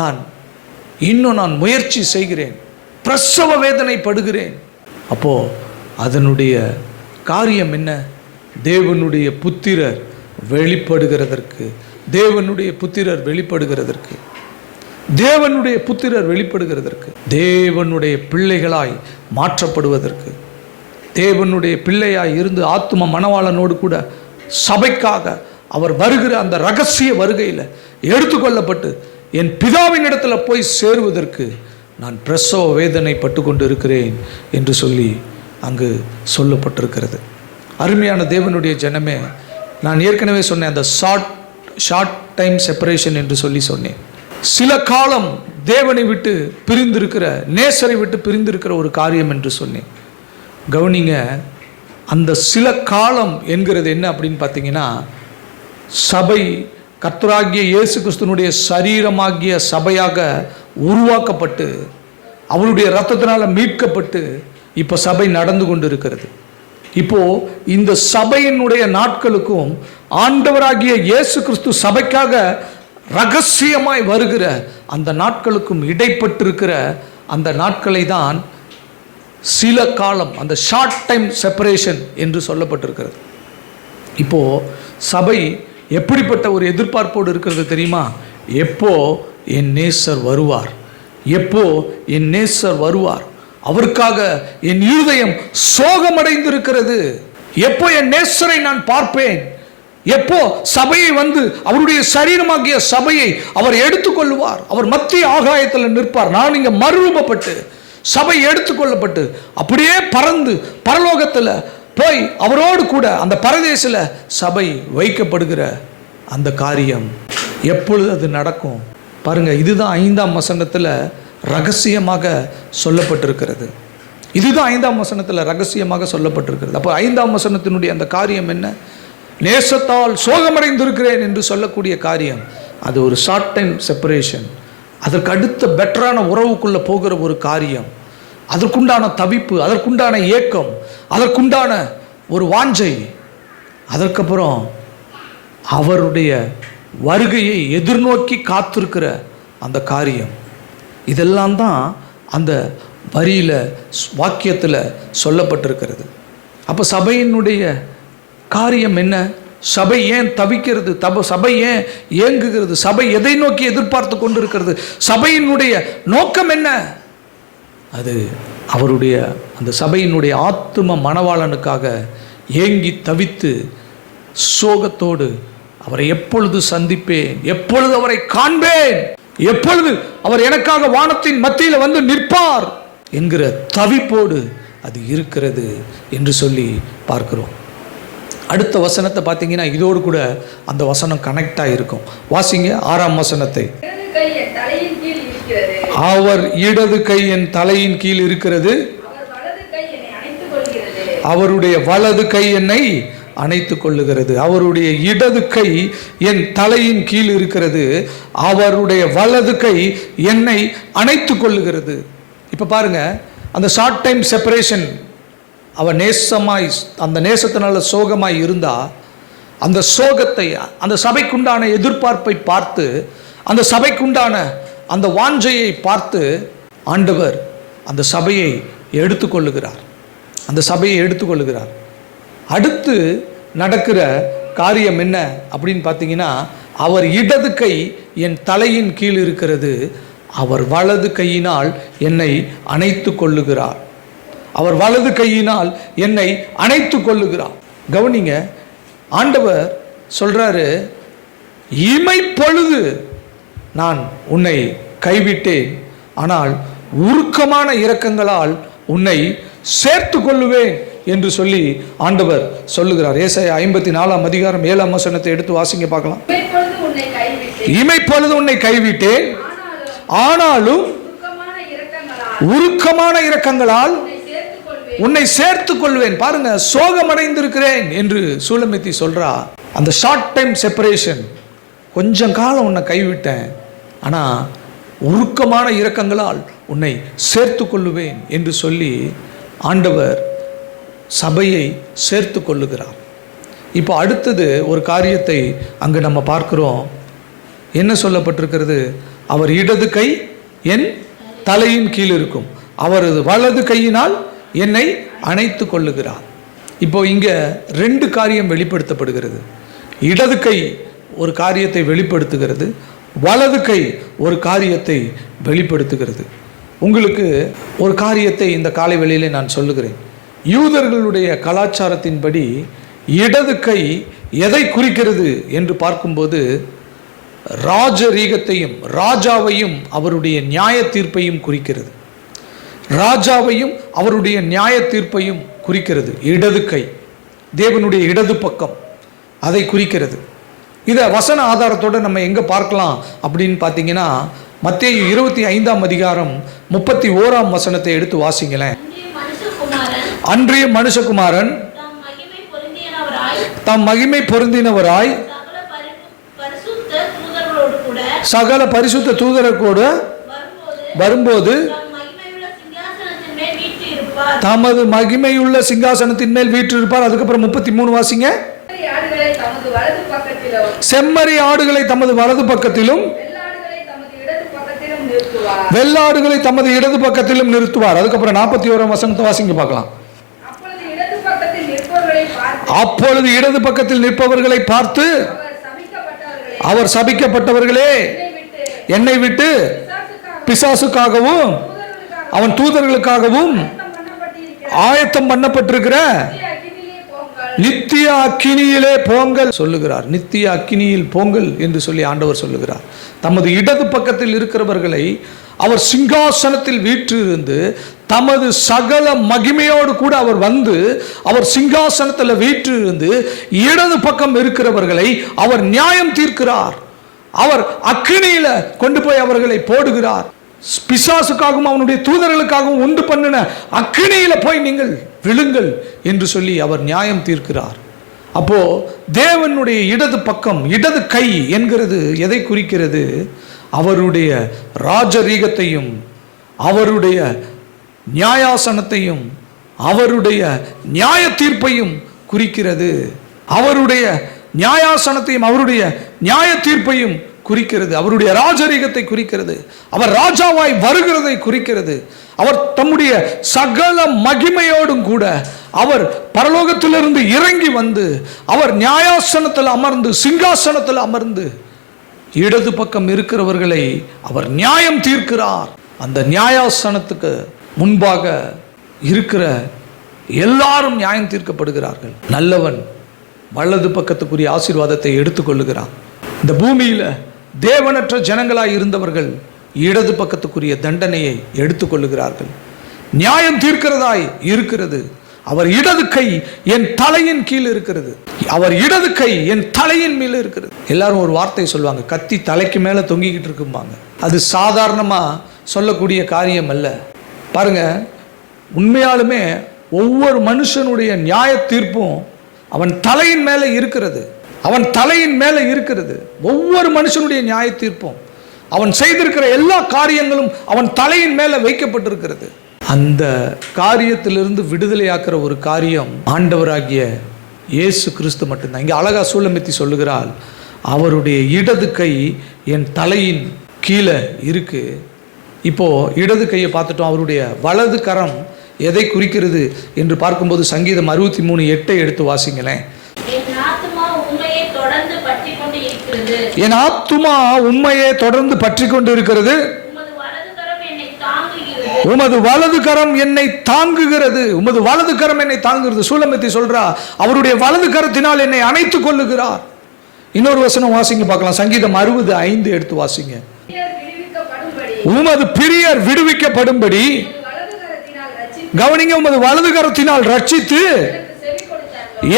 நான் முயற்சி செய்கிறேன், பிரசவ வேதனை படுகிறேன். அப்போ அதனுடைய காரியம் என்ன? தேவனுடைய புத்திரர் வெளிப்படுகிறதற்கு, தேவனுடைய புத்திரர் வெளிப்படுகிறதற்கு, தேவனுடைய புத்திரர் வெளிப்படுகிறதற்கு, தேவனுடைய பிள்ளைகளாய் மாற்றப்படுவதற்கு, தேவனுடைய பிள்ளையாய் இருந்து ஆத்தும மணவாளனோடு கூட சபைக்காக அவர் வருகிற அந்த ரகசிய வருகையில் எடுத்துக்கொள்ளப்பட்டு என் பிதாவின் இடத்துல போய் சேருவதற்கு நான் பிரசவ வேதனை பட்டு கொண்டு இருக்கிறேன் என்று சொல்லி அங்கு சொல்லப்பட்டிருக்கிறது. அருமையான தேவனுடைய ஜனமே, நான் ஏற்கனவே சொன்னேன் அந்த ஷார்ட் டைம் செப்பரேஷன் என்று சொல்லி சொன்னேன். சில காலம் தேவனை விட்டு பிரிந்திருக்கிற, நேசரை விட்டு பிரிந்திருக்கிற ஒரு காரியம் என்று சொன்னேன். கவனிங்க, அந்த சில காலம் என்கிறது என்ன அப்படின்னு பார்த்தீங்கன்னா, சபை கர்த்தராகிய இயேசு கிறிஸ்துனுடைய சரீரமாகிய சபையாக உருவாக்கப்பட்டு அவருடைய இரத்தத்தினால மீட்கப்பட்டு இப்போ சபை நடந்து கொண்டு இருக்கிறது. இப்போ இந்த சபையினுடைய நாட்களுக்கும் ஆண்டவராகிய இயேசு கிறிஸ்து சபைக்காக ரகசியமாய் வருகிற அந்த நாட்களுக்கும் இடைப்பட்டிருக்கிற அந்த நாட்களை தான் சில காலம், அந்த ஷார்ட் டைம் செப்பரேஷன் என்று சொல்லப்பட்டிருக்கிறது. இப்போ சபை எப்படிப்பட்ட ஒரு எதிர்பார்ப்போடு இருக்கிறது தெரியுமா? எப்போ என் நேசர் வருவார், எப்போ என் நேசர் வருவார், அவருக்காக என் இருதயம் சோகமடைந்திருக்கிறது. எப்போ என் நேசரை நான் பார்ப்பேன், எப்போ சபையை வந்து அவருடைய சரீரமாகிய சபையை அவர் எடுத்துக்கொள்வார், அவர் மத்திய ஆகாயத்தில் நிற்பார். நான் இங்க மறுரூபப்பட்டு சபை எடுத்துக்கொள்ளப்பட்டு அப்படியே பறந்து பரலோகத்தில் போய் அவரோடு கூட அந்த பரதேசில சபை வைக்கப்படுகிற அந்த காரியம் எப்பொழுது அது நடக்கும் பாருங்க. இதுதான் 5ஆம் வசனத்தில் ரகசியமாக சொல்லப்பட்டிருக்கிறது. இதுதான் 5ஆம் வசனத்தில் ரகசியமாக சொல்லப்பட்டிருக்கிறது. அப்போ 5ஆம் வசனத்தினுடைய அந்த காரியம் என்ன? நேசத்தால் சோகமடைந்திருக்கிறேன் என்று சொல்லக்கூடிய காரியம் அது ஒரு ஷார்ட் டைம் செப்பரேஷன். அதற்கு அடுத்த பெட்டரான உறவுக்குள்ளே போகிற ஒரு காரியம், அதற்குண்டான தவிப்பு, அதற்குண்டான ஏக்கம், அதற்குண்டான ஒரு வாஞ்சை, அதற்கப்புறம் அவருடைய வருகையை எதிர்நோக்கி காத்திருக்கிற அந்த காரியம். இதெல்லாம் தான் அந்த வரியில் வாக்கியத்தில் சொல்லப்பட்டிருக்கிறது. அப்போ சபையினுடைய காரியம் என்ன? சபை ஏன் தவிக்கிறது? சபை ஏன் ஏங்குகிறது? சபை எதை நோக்கி எதிர்பார்த்து கொண்டிருக்கிறது? சபையினுடைய நோக்கம் என்ன? அது அவருடைய அந்த சபையினுடைய ஆத்தும மணவாளனுக்காக ஏங்கி தவித்து சோகத்தோடு அவரை எப்பொழுது சந்திப்பேன், எப்பொழுது அவரை காண்பேன், எப்பொழுது அவர் எனக்காக வானத்தின் மத்தியில் வந்து நிற்பார் என்கிற தவிப்போடு அது இருக்கிறது என்று சொல்லி பார்க்கிறோம். அடுத்த வசனத்தை பார்த்தீங்கன்னா இதோடு கூட அந்த வசனம் கனெக்டாக இருக்கும். வாசிங்க 6ஆம் வசனத்தை. அவர் இடது கை என் தலையின் கீழ் இருக்கிறது, அவருடைய வலது கை என்னை அணைத்துக் கொள்ளுகிறது. அவருடைய இடது கை என் தலையின் கீழ் இருக்கிறது, அவருடைய வலது கை என்னை அணைத்துக் கொள்ளுகிறது. இப்போ பாருங்க, அந்த ஷார்ட் டைம் செப்பரேஷன், அவன் நேசமாய் அந்த நேசத்தினால சோகமாய் இருந்தா அந்த சோகத்தை, அந்த சபைக்குண்டான எதிர்பார்ப்பை பார்த்து, அந்த சபைக்குண்டான அந்த வாஞ்சையை பார்த்து ஆண்டவர் அந்த சபையை எடுத்துக்கொள்ளுகிறார், அந்த சபையை எடுத்துக்கொள்ளுகிறார். அடுத்து நடக்கிற காரியம் என்ன அப்படின்னு பார்த்தீங்கன்னா, அவர் இடது கை என் தலையின் கீழ் இருக்கிறது, அவர் வலது கையினால் என்னை அணைத்து கொள்ளுகிறார். அவர் வலது கையினால் என்னை அணைத்து கொள்ளுகிறார். கவனிங்க, ஆண்டவர் சொல்றாரு, இமைப்பொழுது நான் உன்னை கைவிட்டேன், ஆனால் உருக்கமான இரக்கங்களால் உன்னை சேர்த்து கொள்ளுவேன் என்று சொல்லி ஆண்டவர் சொல்லுகிறார். ஏசாயா 54ஆம் அதிகாரம் 7ஆம் வசனத்தை எடுத்து வாசிங்க பார்க்கலாம். இமைப்பொழுது உன்னை கைவிட்டேன், ஆனாலும் உருக்கமான இரக்கங்களால் உன்னை சேர்த்துக் கொள்வேன். பாருங்க, சோகமடைந்திருக்கிறேன் என்று சூலமித்தி சொல்றா. அந்த ஷார்ட் டைம் செப்பரேஷன், கொஞ்சம் காலம் உன்னை கைவிட்டேன், ஆனா உருக்கமான இரக்கங்களால் உன்னை சேர்த்து கொள்ளுவேன் என்று சொல்லி ஆண்டவர் சபையை சேர்த்து கொள்ளுகிறார். இப்போ அடுத்தது ஒரு காரியத்தை அங்கு நம்ம பார்க்கிறோம். என்ன சொல்லப்பட்டிருக்கிறது? அவர் இடது கை என் தலையின் கீழ் இருக்கும், அவரது வலது கையினால் என்னை அணைத்து கொள்ளுகிறார். இப்போ இங்க 2 காரியம் வெளிப்படுத்தப்படுகிறது. இடது கை ஒரு காரியத்தை வெளிப்படுத்துகிறது, வலது கை ஒரு காரியத்தை வெளிப்படுத்துகிறது. உங்களுக்கு ஒரு காரியத்தை இந்த காலை வேளையிலே நான் சொல்லுகிறேன். யூதர்களுடைய கலாச்சாரத்தின்படி இடது கை எதை குறிக்கிறது என்று பார்க்கும்போது ராஜரீகத்தையும் ராஜாவையும் அவருடைய நியாய தீர்ப்பையும் குறிக்கிறது. ராஜாவையும் அவருடைய நியாய தீர்ப்பையும் குறிக்கிறது. இடது கை தேவனுடைய இடது பக்கம், அதை குறிக்கிறது. இதை வசன ஆதாரத்தோடு நம்ம எங்கே பார்க்கலாம் அப்படின்னு பார்த்தீங்கன்னா, மத்தேயு 25ஆம் அதிகாரம் 31ஆம் வசனத்தை எடுத்து வாசிங்களேன். அன்றைய மனுஷகுமாரன் தம் மகிமை பொருந்தினவராய் சகல பரிசுத்த தூதரோடு வரும்போது தமது மகிமையுள்ள சிங்காசனத்தின் மேல் வீற்றிருப்பார். அதுக்கப்புறம் 33 வாசிங்க. செம்மறி ஆடுகளை தமது வலது பக்கத்திலும் வெள்ளாடுகளை தமது இடது பக்கத்திலும் நிறுத்துவார். அதுக்கப்புறம் 41ஆம் வசனத்தை வாசிங்க பார்க்கலாம். அப்பொழுது இடது பக்கத்தில் நிற்பவர்களை பார்த்து, அவர் சபிக்கப்பட்டவர்களே, என்னை விட்டு பிசாசுக்காகவும் அவன் தூதர்களுக்காகவும் ஆயத்தம் பண்ணப்பட்டிருக்கிற நித்திய அக்கினியிலே போங்கள் சொல்லுகிறார். நித்திய அக்கினியில் போங்கள் என்று சொல்லி ஆண்டவர் சொல்லுகிறார். தமது இடது பக்கத்தில் இருக்கிறவர்களை அவர் சிங்காசனத்தில் வீற்றிருந்து தமது சகல மகிமையோடு கூட அவர் வந்து அவர் சிங்காசனத்தில் வீற்றிருந்து இடது பக்கம் இருக்கிறவர்களை அவர் நியாயம் தீர்க்கிறார். அவர் அக்கினியில கொண்டு போய் அவர்களை போடுகிறார். பிசாசுக்காகவும் அவனுடைய தூதர்களுக்காகவும் உண்டு பண்ணின அக்கினியில போய் நீங்கள் விழுங்கள் என்று சொல்லி அவர் நியாயம் தீர்க்கிறார். அப்போ தேவனுடைய இடது பக்கம், இடது கை என்கிறது எதை குறிக்கிறது? அவருடைய ராஜரீகத்தையும் அவருடைய நியாயாசனத்தையும் அவருடைய நியாய தீர்ப்பையும் குறிக்கிறது. அவருடைய நியாயாசனத்தையும் அவருடைய நியாய தீர்ப்பையும் குறிக்கிறது. அவருடைய ராஜரீகத்தை குறிக்கிறது. அவர் ராஜாவாய் வருகிறதை குறிக்கிறது. அவர் தம்முடைய சகல மகிமையோடும் கூட அவர் பரலோகத்திலிருந்து இறங்கி வந்து அவர் நியாயாசனத்தில் அமர்ந்து சிங்காசனத்தில் அமர்ந்து இடது பக்கம் இருக்கிறவர்களை அவர் நியாயம் தீர்க்கிறார். அந்த நியாயாசனத்துக்கு முன்பாக இருக்கிற எல்லாரும் நியாயம் தீர்க்கப்படுகிறார்கள். நல்லவன் வலது பக்கத்துக்குரிய ஆசீர்வாதத்தை எடுத்துக்கொள்ளுகிறான். இந்த பூமியில தேவனற்ற ஜனங்களாய் இருந்தவர்கள் இடது பக்கத்துக்குரிய தண்டனையை எடுத்துக்கொள்ளுகிறார்கள். நியாயம் தீர்க்கிறதாய் இருக்கிறது. அவர் இடது கை என் தலையின் கீழ் இருக்கிறது. அவர் இடது கை என் தலையின் மேல இருக்கிறது. எல்லாரும் ஒரு வார்த்தை சொல்லுவாங்க, கத்தி தலைக்கு மேல தொங்கிக்கிட்டு இருக்கும்பாங்க. அது சாதாரணமா சொல்லக்கூடிய காரியம் அல்ல. பாருங்க, உண்மையாலுமே ஒவ்வொரு மனுஷனுடைய நியாய தீர்ப்பும் அவன் தலையின் மேல இருக்கிறது. அவன் தலையின் மேல இருக்கிறது. ஒவ்வொரு மனுஷனுடைய நியாய தீர்ப்பும் அவன் செய்திருக்கிற எல்லா காரியங்களும் அவன் தலையின் மேல வைக்கப்பட்டிருக்கிறது. அந்த காரியத்திலிருந்து விடுதலையாக்குற ஒரு காரியம் ஆண்டவராகிய இயேசு கிறிஸ்து மட்டும்தான். இங்கே அழகா சூலமித்தி சொல்லுகிறாள், அவருடைய இடது கை என் தலையின் கீழே இருக்கு. இப்போ இடது கையை பார்த்துட்டோம். அவருடைய வலது கரம் எதை குறிக்கிறது என்று பார்க்கும்போது சங்கீதம் 63:8 எடுத்து வாசிங்களேன். என் ஆத்துமா உம்மையே தொடர்ந்து பற்றி கொண்டு இருக்கிறது. உமது வலது கரம் என்னை தாங்குகிறது. உமது வலது கரம் என்னை தாங்குகிறது. சூலமித்தி சொல்றா, அவருடைய வலது கரத்தினால் என்னை அணைத்துக் கொள்ளுகிறார். இன்னொரு வசனம் வாசிங்க பார்க்கலாம். சங்கீதம் 60:5 எடுத்து வாசிங்க. உமது பிரியர் விடுவிக்கப்படும்படி கவனிங்க, உமது வலது கரத்தினால் ரட்சித்து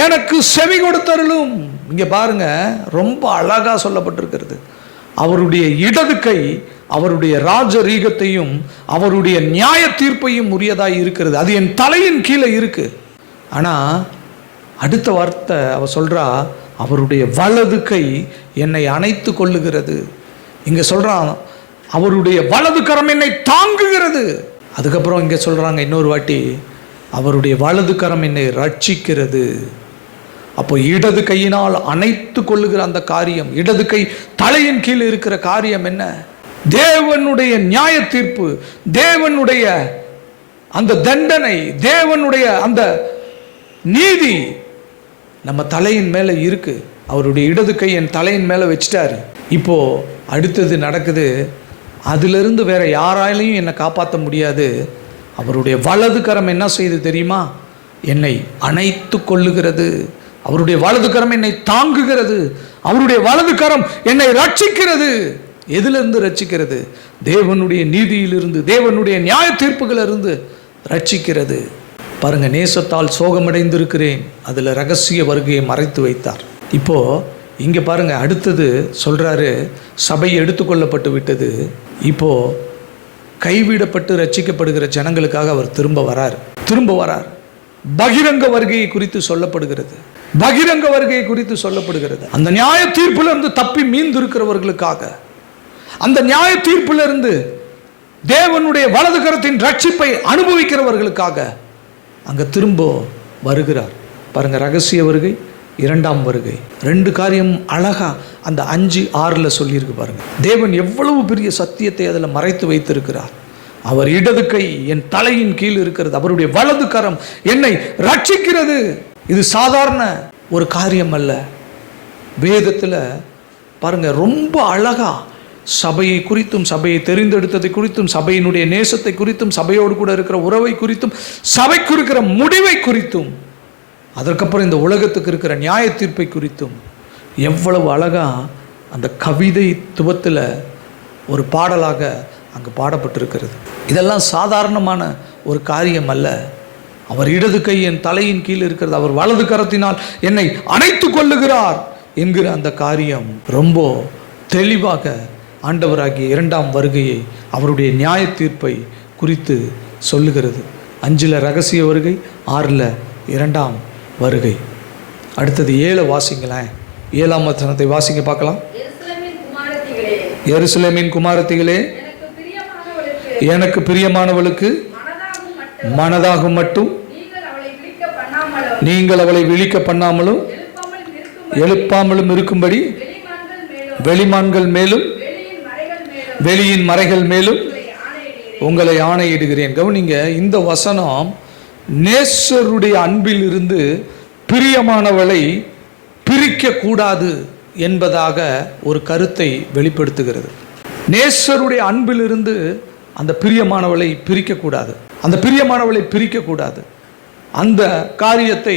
எனக்கு செவி கொடுத்தருளும். இங்க பாருங்க, ரொம்ப அழகா சொல்லப்பட்டிருக்கிறது. அவருடைய இடது கை அவருடைய ராஜரீகத்தையும் அவருடைய நியாய தீர்ப்பையும் உரியதாய் இருக்கிறது. அது என் தலையின் கீழே இருக்கு. ஆனா அடுத்த வார்த்தை அவ சொல்றா, அவருடைய வலது கை என்னை அணைத்து கொள்ளுகிறது. இங்க சொல்றான், அவருடைய வலது கரம் என்னை தாங்குகிறது. அதுக்கப்புறம் இங்க சொல்றாங்க இன்னொரு வாட்டி, அவருடைய வலது கரம் என்னை ரட்சிக்கிறது. அப்போ இடது கையினால் அணைத்து கொள்ளுகிற அந்த காரியம், இடது கை தலையின் கீழ் இருக்கிற காரியம் என்ன? தேவனுடைய நியாய தீர்ப்பு, தேவனுடைய அந்த தண்டனை, தேவனுடைய அந்த நீதி நம்ம தலையின் மேல இருக்கு. அவருடைய இடது கை என் தலையின் மேல வச்சிட்டாரு. இப்போ அடுத்தது நடக்குது. அதிலிருந்து வேற யாராலையும் என்னை காப்பாற்ற முடியாது. அவருடைய வலது கரம் என்ன செய்து தெரியுமா? என்னை அணைத்து கொள்ளுகிறது. அவருடைய வலது கரம் என்னை தாங்குகிறது. அவருடைய வலது கரம் என்னை ரட்சிக்கிறது. எதிலிருந்து ரட்சிக்கிறது? தேவனுடைய நீதியிலிருந்து, தேவனுடைய நியாய தீர்ப்புகளிலிருந்து ரட்சிக்கிறது. பாருங்க, நேசத்தால் சோகமடைந்திருக்கிறேன், அதுல ரகசிய வருகையை மறைத்து வைத்தார். இப்போ இங்க பாருங்க, அடுத்தது சொல்றாரு, சபை எடுத்துக்கொள்ளப்பட்டு விட்டது. இப்போ கைவிடப்பட்டு ரட்சிக்கப்படுகிற ஜனங்களுக்காக அவர் திரும்ப வரார். பகிரங்க வருகையை குறித்து சொல்லப்படுகிறது. பகிரங்க வருகையை குறித்து சொல்லப்படுகிறது. அந்த நியாய தீர்ப்பிலிருந்து தப்பி மீந்திருக்கிறவர்களுக்காக, அந்த நியாய தீர்ப்பிலிருந்து தேவனுடைய வலது கரத்தின் ரட்சிப்பை அனுபவிக்கிறவர்களுக்காக அங்க திரும்ப வருகிறார். பாருங்க, ரகசிய வருகை, இரண்டாம் வருகை, ரெண்டு காரியம் அழகா அந்த 5:6 சொல்லியிருக்கு. பாருங்க, தேவன் எவ்வளவு பெரிய சத்தியத்தை அதில் மறைத்து வைத்திருக்கிறார். அவர் இடது கை என் தலையின் கீழ் இருக்கிறது, அவருடைய வலது கரம் என்னை ரட்சிக்கிறது. இது சாதாரண ஒரு காரியம் அல்ல. வேதத்தில் பாருங்க, ரொம்ப அழகா சபையை குறித்தும், சபையை தெரிந்தெடுத்ததை குறித்தும், சபையினுடைய நேசத்தை குறித்தும், சபையோடு கூட இருக்கிற உறவை குறித்தும், சபைக்கு இருக்கிற முடிவை குறித்தும் அதற்கப்புறம் இந்த உலகத்துக்கு இருக்கிற நியாய தீர்ப்பை குறித்தும் எவ்வளவு அழகாக அந்த கவிதை துவத்தில் ஒரு பாடலாக அங்கு பாடப்பட்டிருக்கிறது. இதெல்லாம் சாதாரணமான ஒரு காரியம் அல்ல. அவர் இடது கை என் தலையின் கீழ் இருக்கிறது, அவர் வலது கரத்தினால் என்னை அணைத்து கொள்ளுகிறார் என்கிற அந்த காரியம் ரொம்ப தெளிவாக ஆண்டவராகிய இரண்டாம் வருகையை, அவருடைய நியாய தீர்ப்பை குறித்து சொல்லுகிறது. 5 ரகசிய வருகை, 6 இரண்டாம் வருகை. அடுத்தது 7 வாசிங்களேன். 7ஆம் வசனத்தை வாசிங்க பார்க்கலாம். எருசலேமின் குமாரத்திகளே, எனக்கு பிரியமானவளுக்கு மனதாகும் மட்டும் நீங்கள் அவளை விழிக்க பண்ணாமலும் எழுப்பாமலும் இருக்கும்படி வெளிமான்கள் மேலும் வெளியின் மறைகள் மேலும் உங்களை ஆணையிடுகிறேன். கவனிங்க, இந்த வசனம் நேசருடைய அன்பில் இருந்து பிரியமானவளை பிரிக்க கூடாது என்பதாக ஒரு கருத்தை வெளிப்படுத்துகிறது. நேசருடைய அன்பிலிருந்து அந்த பிரியமானவளை பிரிக்கக்கூடாது, அந்த பிரியமானவளை பிரிக்கக்கூடாது, அந்த காரியத்தை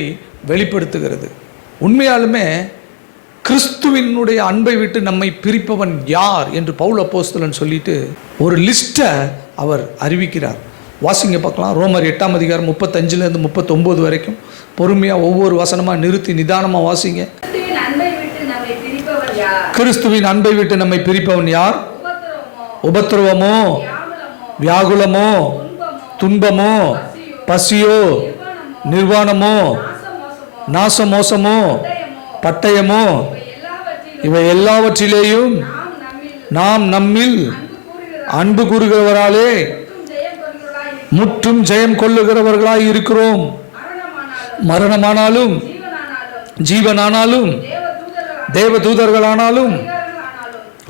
வெளிப்படுத்துகிறது. உண்மையாலுமே கிறிஸ்துவினுடைய அன்பை விட்டு நம்மை பிரிப்பவன் யார் என்று பவுல் அப்போஸ்தலன் சொல்லிட்டு ஒரு லிஸ்ட்டை அவர் அறிவிக்கிறார். வாசிங்க பார்க்கலாம். ரோமர் 8ஆம் அதிகாரம் 35 39 வரைக்கும் பொறுமையாக ஒவ்வொரு வசனமாக நிறுத்தி நிதானமாக வாசிங்க. கிறிஸ்துவின் அன்பை விட்டு நம்மை பிரிப்பவன் யார்? உபத்திரவமோ, வியாகுலமோ, துன்பமோ, பசியோ, நிர்வாணமோ, நாசமோசமோ, பட்டயமோ, இவை எல்லாவற்றிலேயும் நாம் நம்மில் அன்பு கூறுகிறவராலே முற்றும் ஜெயம் கொள்ளுகிறவர்களாய் இருக்கிறோம். மரணமானாலும் ஜீவனானாலும் தேவ தூதர்களானாலும்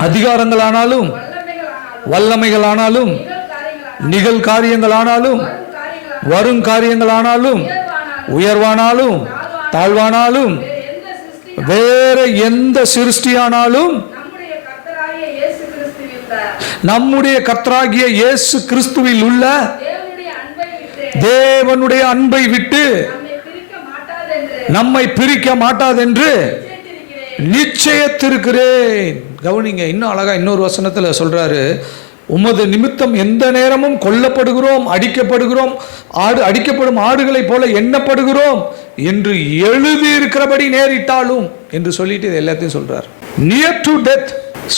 அதிகாரங்களானாலும் வல்லமைகளானாலும் நிகழ்காரியங்களானாலும் வரும் காரியங்களானாலும் உயர்வானாலும் தாழ்வானாலும் வேற எந்த சிருஷ்டியானாலும் நம்முடைய கர்த்தராகிய இயேசு கிறிஸ்துவில் உள்ள தேவனுடைய அன்பை விட்டு நம்மை பிரிக்க மாட்டாதென்று நிச்சயத்திருக்கிறேன். கவனிங்க, இன்னும் அழகா இன்னொரு வசனத்தில் சொல்றாரு, உமது நிமித்தம் எந்த நேரமும் கொல்லப்படுகிறோம், அடிக்கப்படுகிறோம், அடிக்கப்படும் ஆடுகளைப் போல எண்ணப்படுகிறோம் என்று எழுதியிருக்கிறபடி நேரிட்டாலும் என்று சொல்லிட்டு இது எல்லாத்தையும் சொல்றார். நியர் டு டெத்,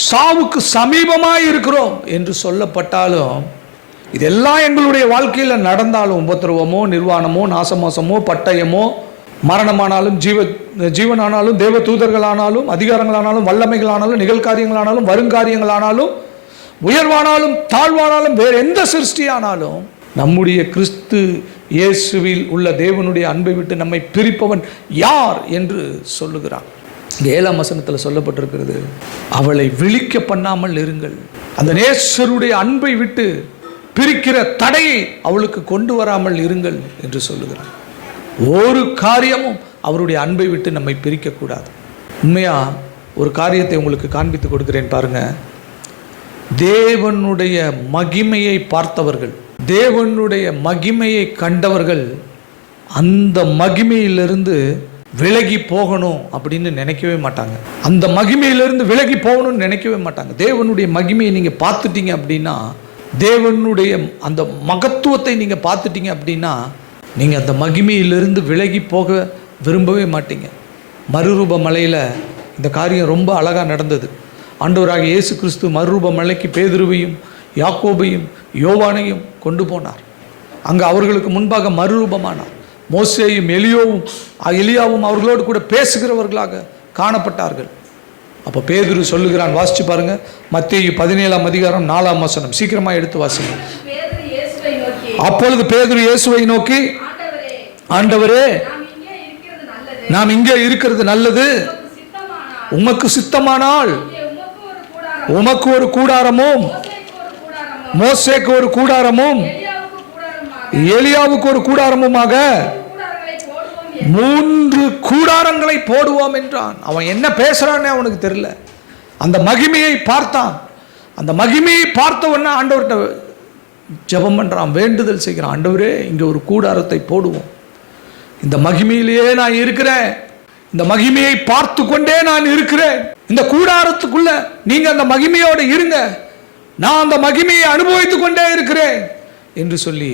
சாவுக்கு சமீபமாய் இருக்கிறோம் என்று சொல்லப்பட்டாலும், இதெல்லாம் எங்களுடைய வாழ்க்கையில் நடந்தாலும், உபத்திரவமோ, நிர்வாணமோ, நாசமோசமோ, பட்டயமோ, மரணமானாலும் ஜீவனானாலும் தேவ தூதர்களானாலும் அதிகாரங்களானாலும் வல்லமைகளானாலும் நிகழ்காரியங்களானாலும் வருங்காரியங்களானாலும் உயர்வானாலும் தாழ்வானாலும் வேறு எந்த சிருஷ்டியானாலும் நம்முடைய கிறிஸ்து இயேசுவில் உள்ள தேவனுடைய அன்பை விட்டு நம்மை பிரிப்பவன் யார் என்று சொல்லுகிறான். 7ஆம் வசனத்தில் சொல்லப்பட்டிருக்கிறது, அவளை விழிக்க பண்ணாமல் இருங்கள். அந்த நேசருடைய அன்பை விட்டு பிரிக்கிற தடையை அவளுக்கு கொண்டு வராமல் இருங்கள் என்று சொல்லுகிறான். ஒரு காரியமும் அவருடைய அன்பை விட்டு நம்மை பிரிக்கக்கூடாது. உண்மையா ஒரு காரியத்தை உங்களுக்கு காண்பித்து கொடுக்கிறேன் பாருங்க. தேவனுடைய மகிமையை பார்த்தவர்கள், தேவனுடைய மகிமையை கண்டவர்கள் அந்த மகிமையிலிருந்து விலகி போகணும் அப்படின்னு நினைக்கவே மாட்டாங்க. அந்த மகிமையிலிருந்து விலகி போகணும்னு நினைக்கவே மாட்டாங்க. தேவனுடைய மகிமையை நீங்கள் பார்த்துட்டீங்க அப்படின்னா, தேவனுடைய அந்த மகத்துவத்தை நீங்கள் பார்த்துட்டீங்க அப்படின்னா, நீங்கள் அந்த மகிமையிலிருந்து விலகி போக விரும்பவே மாட்டீங்க. மறுரூப மலையில் இந்த காரியம் ரொம்ப அழகாக நடந்தது. ஆண்டவராகிய இயேசு கிறிஸ்து மறுரூப மலைக்கு பேதுருவையும் யாக்கோபையும் யோவானையும் கொண்டு போனார். அங்கே அவர்களுக்கு முன்பாக மறுரூபமானார். மோசேயும் எலியாவும் அவர்களோடு கூட பேசுகிறவர்களாக காணப்பட்டார்கள். அப்போ பேதுரு சொல்லுகிறான், வாசிச்சு பாருங்க, மத்தேயு 17ஆம் அதிகாரம் 4ஆம் வசனம். சீக்கிரமாக எடுத்து வாசிங்க. அப்பொழுது பேதுரு இயேசுவை நோக்கி, ஆண்டவரே, நாம் இங்கே இருக்கிறது நல்லது. உமக்கு சித்தமானால் உமக்கு ஒரு கூடாரமும் மோசேக்கு ஒரு கூடாரமும் எலியாவுக்கு ஒரு கூடாரமுமாக 3 கூடாரங்களை போடுவோம் என்றான். அவன் என்ன பேசுறான்னு அவனுக்கு தெரியல. அந்த மகிமையை பார்த்தான். அந்த மகிமையை பார்த்த உடனே ஆண்டவர்கிட்ட ஜெபம் பண்றான், வேண்டுதல் செய்கிறான். ஆண்டவரே, இங்கே ஒரு கூடாரத்தை போடுவோம். இந்த மகிமையிலேயே நான் இருக்கிறேன், இந்த மகிமையை பார்த்து கொண்டே நான் இருக்கிறேன். இந்த கூடாரத்துக்குள்ள நீங்க அந்த மகிமையோடு இருங்க, நான் அந்த மகிமையை அனுபவித்துக் கொண்டே இருக்கிறேன் என்று சொல்லி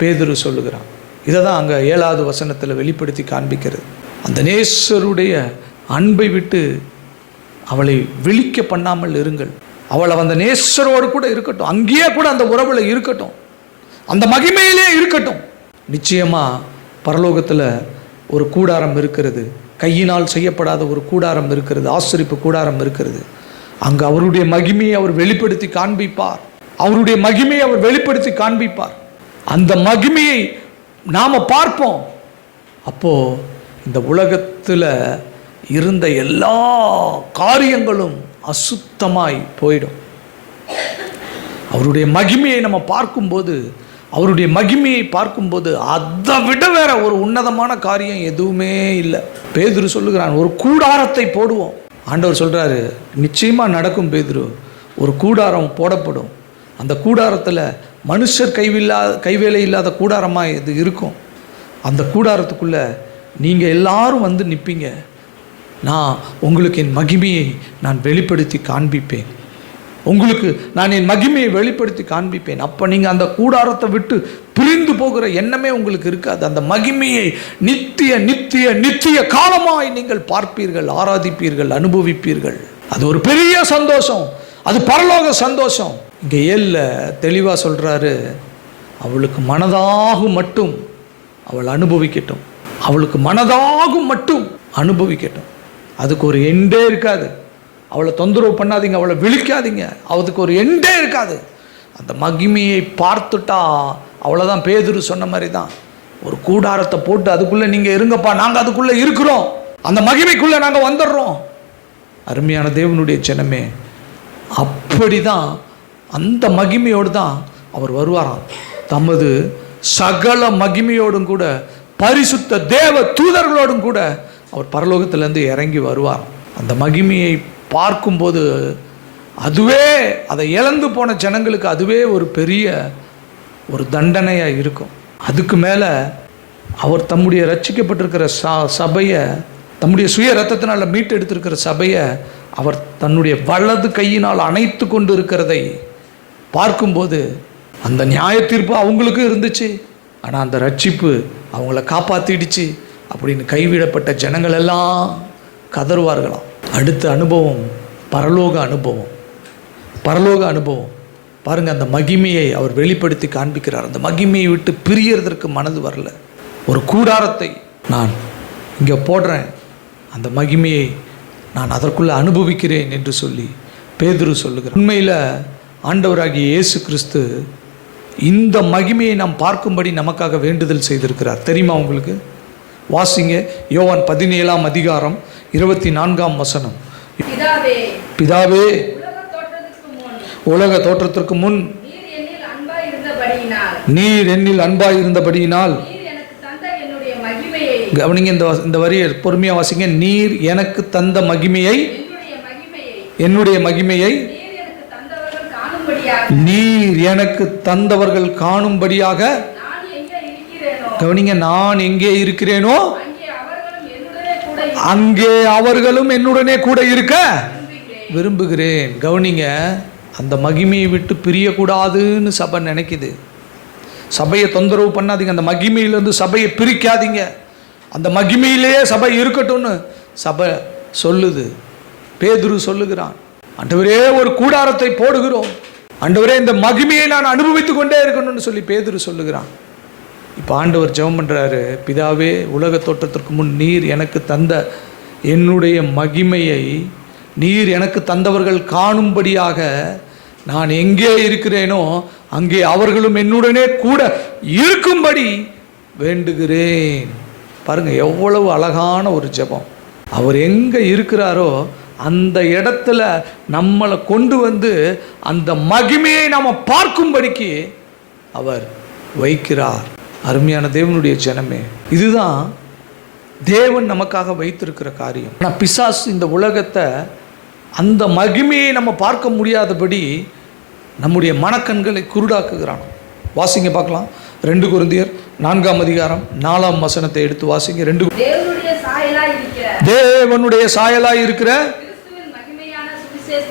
பேதுரு சொல்லுகிறான். இதை தான் அங்கே 7வது வசனத்தில் வெளிப்படுத்தி காண்பிக்கிறது. அந்த நேசருடைய அன்பை விட்டு அவளை விழிக்க பண்ணாமல் இருங்கள். அவளை அந்த நேசரோடு கூட இருக்கட்டும், அங்கேயே கூட அந்த உறவுல இருக்கட்டும், அந்த மகிமையிலே இருக்கட்டும். நிச்சயமாக பரலோகத்தில் ஒரு கூடாரம் இருக்கிறது, கையினால் செய்யப்படாத ஒரு கூடாரம் இருக்கிறது, ஆசரிப்பு கூடாரம் இருக்கிறது. அங்கு அவருடைய மகிமையை அவர் வெளிப்படுத்தி காண்பிப்பார், அவருடைய மகிமையை அவர் வெளிப்படுத்தி காண்பிப்பார். அந்த மகிமையை நாம் பார்ப்போம். அப்போது இந்த உலகத்தில் இருந்த எல்லா காரியங்களும் அசுத்தமாய் போயிடும். அவருடைய மகிமையை நம்ம பார்க்கும்போது, அவருடைய மகிமையை பார்க்கும்போது அதை விட வேற ஒரு உன்னதமான காரியம் எதுவுமே இல்லை. பேதுரு சொல்லுகிறான், ஒரு கூடாரத்தை போடுவோம். ஆண்டவர் சொல்கிறாரு, நிச்சயமாக நடக்கும் பேதுரு, ஒரு கூடாரம் போடப்படும். அந்த கூடாரத்தில் மனுஷர் கைவேலை இல்லாத கூடாரமாக இது இருக்கும். அந்த கூடாரத்துக்குள்ளே நீங்கள் எல்லாரும் வந்து நிற்பீங்க. நான் உங்களுக்கு என் மகிமையை நான் வெளிப்படுத்தி காண்பிப்பேன், உங்களுக்கு நான் என் மகிமையை வெளிப்படுத்தி காண்பிப்பேன். அப்போ நீங்கள் அந்த கூடாரத்தை விட்டு பிரிந்து போகிற எண்ணமே உங்களுக்கு இருக்காது. அந்த மகிமையை நித்திய நித்திய நித்திய காலமாய் நீங்கள் பார்ப்பீர்கள், ஆராதிப்பீர்கள், அனுபவிப்பீர்கள். அது ஒரு பெரிய சந்தோஷம், அது பரலோக சந்தோஷம். இங்கே 7ல் தெளிவாக சொல்கிறாரு, அவளுக்கு மனதாகும் மட்டும் அவள் அனுபவிக்கட்டும், அவளுக்கு மனதாகும் மட்டும் அனுபவிக்கட்டும். அதுக்கு ஒரு எண்டே இருக்காது. அவளை தொந்தரவு பண்ணாதீங்க, அவளை விழிக்காதீங்க, அதுக்கு ஒரு எண்டே இருக்காது. அந்த மகிமையை பார்த்துட்டா அவ்வளோதான். பேதுரு சொன்ன மாதிரி தான், ஒரு கூடாரத்தை போட்டு அதுக்குள்ளே நீங்கள் இருங்கப்பா, நாங்கள் அதுக்குள்ளே இருக்கிறோம், அந்த மகிமைக்குள்ளே நாங்கள் வந்துடுறோம். அருமையான தேவனுடைய ஜனமே, அப்படி தான் அந்த மகிமையோடு தான் அவர் வருவாராம். தமது சகல மகிமையோடும் கூட பரிசுத்த தேவ தூதர்களோடும் கூட அவர் பரலோகத்திலேருந்து இறங்கி வருவார். அந்த மகிமையை பார்க்கும்போது அதுவே, அதை இழந்து போன ஜனங்களுக்கு அதுவே ஒரு பெரிய ஒரு தண்டனையாக இருக்கும். அதுக்கு மேலே அவர் தம்முடைய ரட்சிக்கப்பட்டிருக்கிற சபையை, தம்முடைய சுய ரத்தத்தினால் மீட்டெடுத்திருக்கிற சபையை அவர் தன்னுடைய வலது கையினால் அணைத்து கொண்டு இருக்கிறதை பார்க்கும்போது, அந்த நியாய தீர்ப்பு அவங்களுக்கும் இருந்துச்சு, ஆனால் அந்த ரட்சிப்பு அவங்கள காப்பாற்றிடுச்சு அப்படின்னு கைவிடப்பட்ட ஜனங்கள் எல்லாம் கதறுவார்களாம். அடுத்த அனுபவம் பரலோக அனுபவம். பரலோக அனுபவம் பாருங்கள், அந்த மகிமையை அவர் வெளிப்படுத்தி காண்பிக்கிறார். அந்த மகிமையை விட்டு பிரியறதற்கு மனது வரல. ஒரு கூடாரத்தை நான் இங்கே போடுறேன், அந்த மகிமையை நான் அதற்குள்ளே அனுபவிக்கிறேன் என்று சொல்லி பேதுரு சொல்லுகிறார். உண்மையில் ஆண்டவராகிய இயேசு கிறிஸ்து இந்த மகிமையை நாம் பார்க்கும்படி நமக்காக வேண்டுதல் செய்திருக்கிறார். தெரியுமா உங்களுக்கு? வாசிங்க, யோவான் 17ஆம் அதிகாரம் 24ஆம் வசனம். பிதாவே, உலக தோற்றத்திற்கு முன் நீர் என்னில் அன்பாய் இருந்தபடியினால், கவனிங்க இந்த வரியை பொறுமையாக வாசிங்க. நீர் எனக்கு தந்த மகிமையை, என்னுடைய மகிமையை நீர் எனக்கு தந்தவர்கள் காணும்படியாக, கவனிங்க, நான் எங்கே இருக்கிறேனோ அங்கே அவர்களும் என்னுடனே கூட இருக்க விரும்புகிறேன். கவனிங்க, அந்த மகிமையை விட்டு பிரியக்கூடாதுன்னு சபை நினைக்குது. சபையை தொந்தரவு பண்ணாதீங்க, அந்த மகிமையிலேருந்து சபையை பிரிக்காதீங்க, அந்த மகிமையிலேயே சபை இருக்கட்டும்னு சபை சொல்லுது. பேதுரு சொல்லுகிறான், ஆண்டவரே ஒரு கூடாரத்தை போடுகிறோம், ஆண்டவரே இந்த மகிமையை நான் அனுபவித்து கொண்டே இருக்கணும்னு சொல்லி பேதுரு சொல்லுகிறான். இப்போ ஆண்டவர் ஜெபம் பண்ணுறாரு, பிதாவே, உலக தோற்றத்திற்கு முன் நீர் எனக்கு தந்த என்னுடைய மகிமையை நீர் எனக்கு தந்தவர்கள் காணும்படியாக நான் எங்கே இருக்கிறேனோ அங்கே அவர்களும் என்னுடனே கூட இருக்கும்படி வேண்டுகிறேன். பாருங்கள், எவ்வளவு அழகான ஒரு ஜெபம். அவர் எங்கே இருக்கிறாரோ அந்த இடத்துல நம்மளை கொண்டு வந்து அந்த மகிமையை நாம் பார்க்கும்படிக்கு அவர் வைக்கிறார். அருமையான தேவனுடைய ஜனமே, இதுதான் தேவன் நமக்காக வைத்திருக்கிற காரியம். ஆனால் பிசாசு இந்த உலகத்தை அந்த மகிமையை நம்ம பார்க்க முடியாதபடி நம்முடைய மனக்கண்களை குருடாக்குகிறான். வாசிங்க பார்க்கலாம், 2 கொரிந்தியர் 4ஆம் அதிகாரம் 4ஆம் வசனத்தை எடுத்து வாசிங்க. தேவனுடைய சாயலாய் இருக்கிற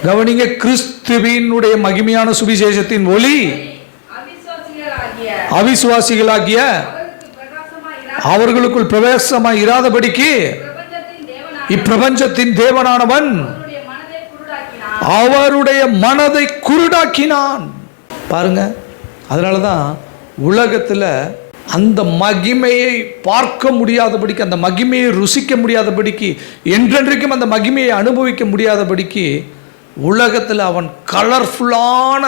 கவனிங்க, கிறிஸ்துவினுடைய மகிமையான சுவிசேஷத்தின் ஒளி அவிசுவாசிகளாகிய அவர்களுக்குள் பிரவேசமாய் இராதபடிக்கு இப்பிரபஞ்சத்தின் தேவனானவன் அவருடைய மனதை குருடாக்கினான். பாருங்க, அதனாலதான் உலகத்துல அந்த மகிமையை பார்க்க முடியாதபடிக்கு, அந்த மகிமையை ருசிக்க முடியாதபடிக்கு, என்றென்றைக்கும் அந்த மகிமையை அனுபவிக்க முடியாதபடிக்கு உலகத்தில் அவன் கலர்ஃபுல்லான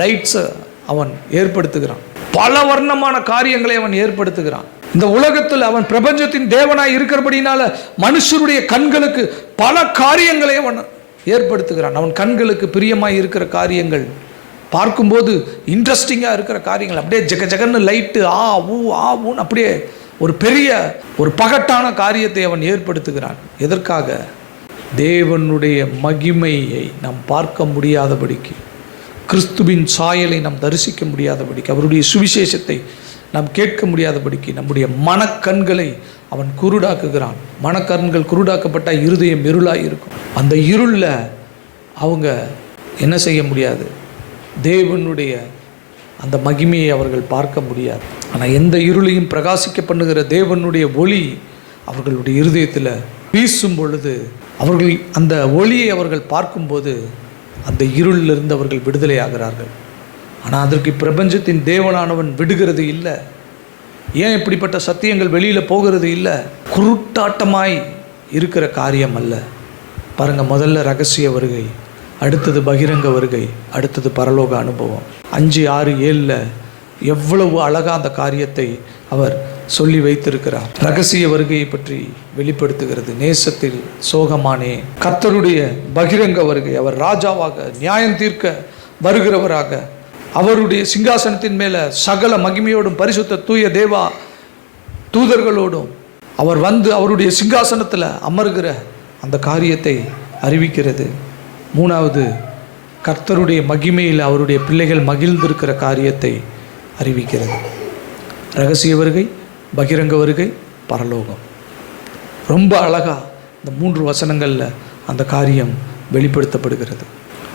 லைட்ஸை அவன் ஏற்படுத்துகிறான். பல வர்ணமான காரியங்களை அவன் ஏற்படுத்துகிறான். இந்த உலகத்தில் அவன் பிரபஞ்சத்தின் தேவனாய் இருக்கிறபடினால மனுஷருடைய கண்களுக்கு பல காரியங்களை அவன் ஏற்படுத்துகிறான். அவன் கண்களுக்கு பிரியமாய் இருக்கிற காரியங்கள், பார்க்கும்போது இன்ட்ரெஸ்டிங்காக இருக்கிற காரியங்கள், அப்படியே ஜக ஜகன்னு லைட்டு ஊன்னு அப்படியே ஒரு பெரிய ஒரு பகட்டான காரியத்தை அவன் ஏற்படுத்துகிறான். எதற்காக? தேவனுடைய மகிமையை நாம் பார்க்க முடியாதபடிக்கு, கிறிஸ்துவின் சாயலை நாம் தரிசிக்க முடியாதபடிக்கு, அவருடைய சுவிசேஷத்தை நாம் கேட்க முடியாதபடிக்கு நம்முடைய மனக்கண்களை அவன் குருடாக்குகிறான். மனக்கண்கள் குருடாக்கப்பட்ட இருதயம் இருளாக இருக்கும். அந்த இருளில் அவங்க என்ன செய்ய முடியாது? தேவனுடைய அந்த மகிமையை அவர்கள் பார்க்க முடியாது. ஆனால் எந்த இருளையும் பிரகாசிக்க பண்ணுகிற தேவனுடைய ஒளி அவர்களுடைய இருதயத்தில் வீசும் பொழுது, அவர்கள் அந்த ஒளியை அவர்கள் பார்க்கும்போது அந்த இருளிலிருந்து அவர்கள் விடுதலை ஆகிறார்கள். ஆனால் அதற்கு பிரபஞ்சத்தின் தேவனானவன் விடுகிறது இல்லை. ஏன் இப்படிப்பட்ட சத்தியங்கள் வெளியில் போகிறது இல்லை? குருட்டாட்டமாய் இருக்கிற காரியம் அல்ல. பாருங்கள், முதல்ல ரகசிய வருகை, அடுத்தது பகிரங்க வருகை, அடுத்தது பரலோக அனுபவம். 5, 6, 7 எவ்வளவு அழகாக அந்த காரியத்தை அவர் சொல்லி வைத்திருக்கிறார். ரகசிய வருகையை பற்றி வெளிப்படுத்துகிறது. நேசத்தில் சோகமானே, கர்த்தருடைய பகிரங்க வருகை, அவர் ராஜாவாக நியாயம் தீர்க்க வருகிறவராக, அவருடைய சிங்காசனத்தின் மேலே சகல மகிமையோடும் பரிசுத்த தூய தேவா தூதர்களோடும் அவர் வந்து அவருடைய சிங்காசனத்தில் அமர்கிற அந்த காரியத்தை அறிவிக்கிறது. 3வது, கர்த்தருடைய மகிமையில் அவருடைய பிள்ளைகள் மகிழ்ந்திருக்கிற காரியத்தை அறிவிக்கிறது. ரகசிய வருகை, பகிரங்க வருகை, பரலோகம். ரொம்ப அழகாக இந்த 3 வசனங்களில் அந்த காரியம் வெளிப்படுத்தப்படுகிறது.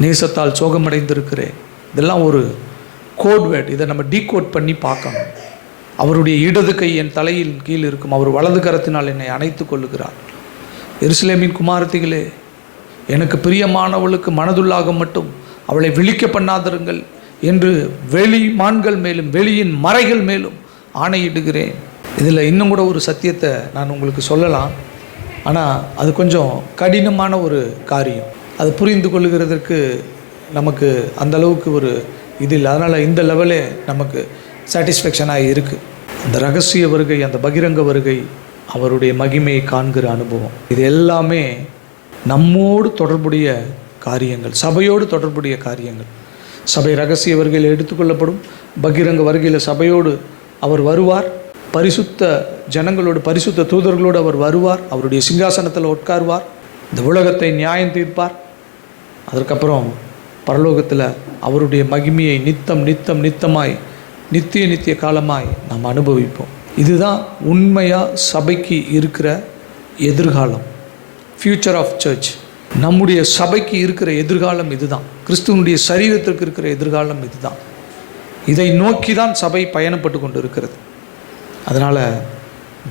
நேசத்தால் சோகமடைந்திருக்கிறேன், இதெல்லாம் ஒரு கோட்வேர்ட். இதை நம்ம டீகோட் பண்ணி பார்க்கணும். அவருடைய இடது கை என் தலையில் கீழ் இருக்கும், அவர் வலது கரத்தினால் என்னை அணைத்து கொள்ளுகிறார். எருசலேமின் குமாரத்திகளே, எனக்கு பிரியமானவளுக்கு மனதுள்ளாக மட்டும் அவளை விழிக்க பண்ணாதிருங்கள் என்று வெளி மான்கள் மேலும் வெளியின் மறைகள் மேலும் ஆணையிடுகிறேன். இதில் இன்னும் கூட ஒரு சத்தியத்தை நான் உங்களுக்கு சொல்லலாம். ஆனால் அது கொஞ்சம் கடினமான ஒரு காரியம். அது புரிந்து கொள்ளுகிறதற்கு நமக்கு அந்த அளவுக்கு ஒரு இது இல்லை. அதனால் இந்த லெவலே நமக்கு சாட்டிஸ்ஃபேக்ஷனாக இருக்குது. அந்த ரகசிய வருகை, அந்த பகிரங்க வருகை, அவருடைய மகிமையை காண்கிற அனுபவம், இது எல்லாமே நம்மோடு தொடர்புடைய காரியங்கள், சபையோடு தொடர்புடைய காரியங்கள். சபை ரகசிய வருகையில் எடுத்துக்கொள்ளப்படும். பகிரங்க வருகையில் சபையோடு அவர் வருவார். பரிசுத்த ஜனங்களோடு, பரிசுத்த தூதர்களோடு அவர் வருவார். அவருடைய சிங்காசனத்தில் உட்காருவார். இந்த உலகத்தை நியாயம் தீர்ப்பார். அதற்கப்புறம் பரலோகத்தில் அவருடைய மகிமையை நித்தமாய் நித்திய காலமாய் நாம் அனுபவிப்போம். இதுதான் உண்மையாக சபைக்கு இருக்கிற எதிர்காலம், ஃபியூச்சர் ஆஃப் சர்ச். நம்முடைய சபைக்கு இருக்கிற எதிர்காலம் இதுதான். கிறிஸ்துவனுடைய சரீரத்திற்கு இருக்கிற எதிர்காலம் இதுதான். இதை நோக்கி தான் சபை பயணப்பட்டு கொண்டு இருக்கிறது. அதனால்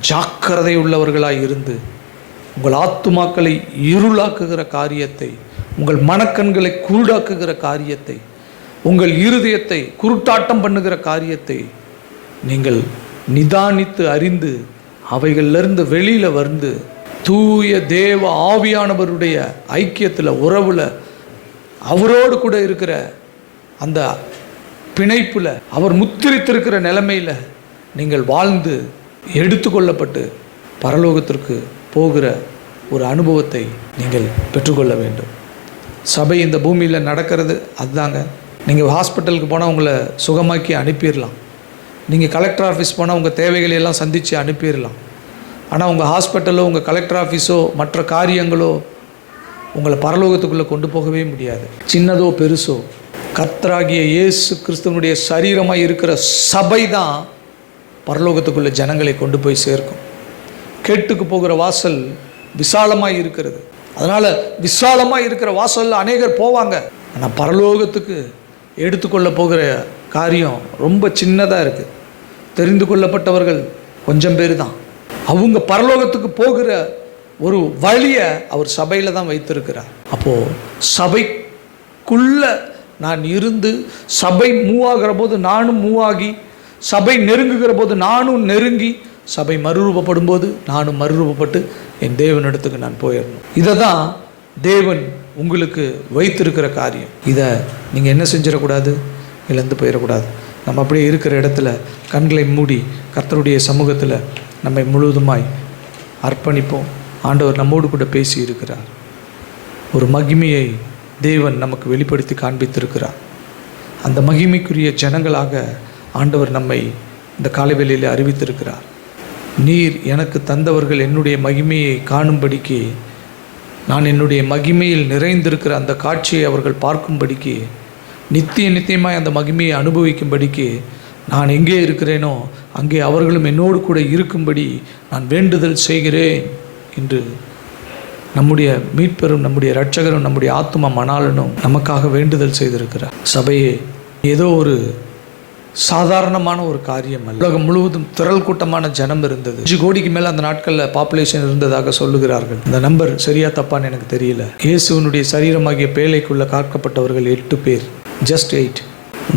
ஜாக்கிரதை உள்ளவர்களாய் இருந்து உங்கள் ஆத்துமாக்களை இருளாக்குகிற காரியத்தை, உங்கள் மனக்கண்களை குருடாக்குகிற காரியத்தை, உங்கள் இருதயத்தை குருட்டாட்டம் பண்ணுகிற காரியத்தை நீங்கள் நிதானித்து அறிந்து அவைகளிலிருந்து வெளியில் வந்து தூய தேவ ஆவியானவருடைய ஐக்கியத்தில், உறவில், அவரோடு கூட இருக்கிற அந்த பிணைப்பில், அவர் முத்திரித்திருக்கிற நிலைமையில் நீங்கள் வாழ்ந்து எடுத்துக்கொள்ளப்பட்டு பரலோகத்திற்கு போகிற ஒரு அனுபவத்தை நீங்கள் பெற்றுக்கொள்ள வேண்டும். சபை இந்த பூமியில் நடக்கிறது அதுதாங்க. நீங்கள் ஹாஸ்பிட்டலுக்கு போனால் உங்களை சுகமாக்கி அனுப்பிடலாம். நீங்கள் கலெக்டர் ஆஃபீஸ் போனால் உங்கள் தேவைகளை எல்லாம் சந்தித்து அனுப்பிடலாம். ஆனால் உங்கள் ஹாஸ்பிட்டலோ உங்கள் கலெக்டர் ஆஃபீஸோ மற்ற காரியங்களோ உங்களை பரலோகத்துக்குள்ளே கொண்டு போகவே முடியாது. சின்னதோ பெருசோ கர்த்தராகிய இயேசு கிறிஸ்துவனுடைய சரீரமாக இருக்கிற சபை தான் பரலோகத்துக்குள்ள ஜனங்களை கொண்டு போய் சேர்க்கும். கேட்டுக்கு போகிற வாசல் விசாலமாக இருக்கிறது. அதனால் விசாலமாக இருக்கிற வாசலில் அநேகர் போவாங்க. ஆனால் பரலோகத்துக்கு எடுத்துக்கொள்ள போகிற காரியம் ரொம்ப சின்னதாக இருக்குது. தெரிந்து கொள்ளப்பட்டவர்கள் கொஞ்சம் பேர் தான். அவங்க பரலோகத்துக்கு போகிற ஒரு வழியை அவர் சபையில் தான் வைத்திருக்கிறார். அப்போது சபைக்குள்ள நான் இருந்து சபை மூவ் ஆகிற போது நானும் மூவ் ஆகி, சபை நெருங்குகிற போது நானும் நெருங்கி, சபை மறுரூபப்படும் போது நானும் மறுரூபப்பட்டு என் தேவனிடத்துக்கு நான் போயிடணும். இதை தான் தேவன் உங்களுக்கு வைத்திருக்கிற காரியம். இதை நீங்கள் என்ன செஞ்சிடக்கூடாது, இழந்து போயிடக்கூடாது. நம்ம அப்படியே இருக்கிற இடத்துல கண்களை மூடி கர்த்தருடைய சமூகத்தில் நம்மை முழுவதுமாய் அர்ப்பணிப்போம். ஆண்டவர் நம்மோடு கூட பேசி இருக்கிறார். ஒரு மகிமையை தேவன் நமக்கு வெளிப்படுத்தி காண்பித்திருக்கிறார். அந்த மகிமைக்குரிய ஜனங்களாக ஆண்டவர் நம்மை இந்த காலைவேளையில் அறிவித்திருக்கிறார். நீர் எனக்கு தந்தவர்கள் என்னுடைய மகிமையை காணும்படிக்கு, நான் என்னுடைய மகிமையில் நிறைந்திருக்கிற அந்த காட்சியை அவர்கள் பார்க்கும்படிக்கு, நித்தியமாய் அந்த மகிமையை அனுபவிக்கும்படிக்கு நான் எங்கே இருக்கிறேனோ அங்கே அவர்களும் என்னோடு கூட இருக்கும்படி நான் வேண்டுதல் செய்கிறேன் என்று நம்முடைய மீட்பெரும் நம்முடைய இரட்சகரும் நம்முடைய ஆத்தும மணாளனும் நமக்காக வேண்டுதல் செய்திருக்கிறார். சபையே ஏதோ ஒரு சாதாரணமான ஒரு காரியம் அல்ல. உலகம் முழுவதும் திரள் கூட்டமான ஜனம் இருந்தது. 5 கோடிக்கு மேலே அந்த நாட்களில் பாப்புலேஷன் இருந்ததாக சொல்லுகிறார்கள். இந்த நம்பர் சரியா தப்பான்னு எனக்கு தெரியல. இயேசுவனுடைய சரீரமாகிய பேழைக்குள்ள காக்கப்பட்டவர்கள் 8 பேர். ஜஸ்ட் 8.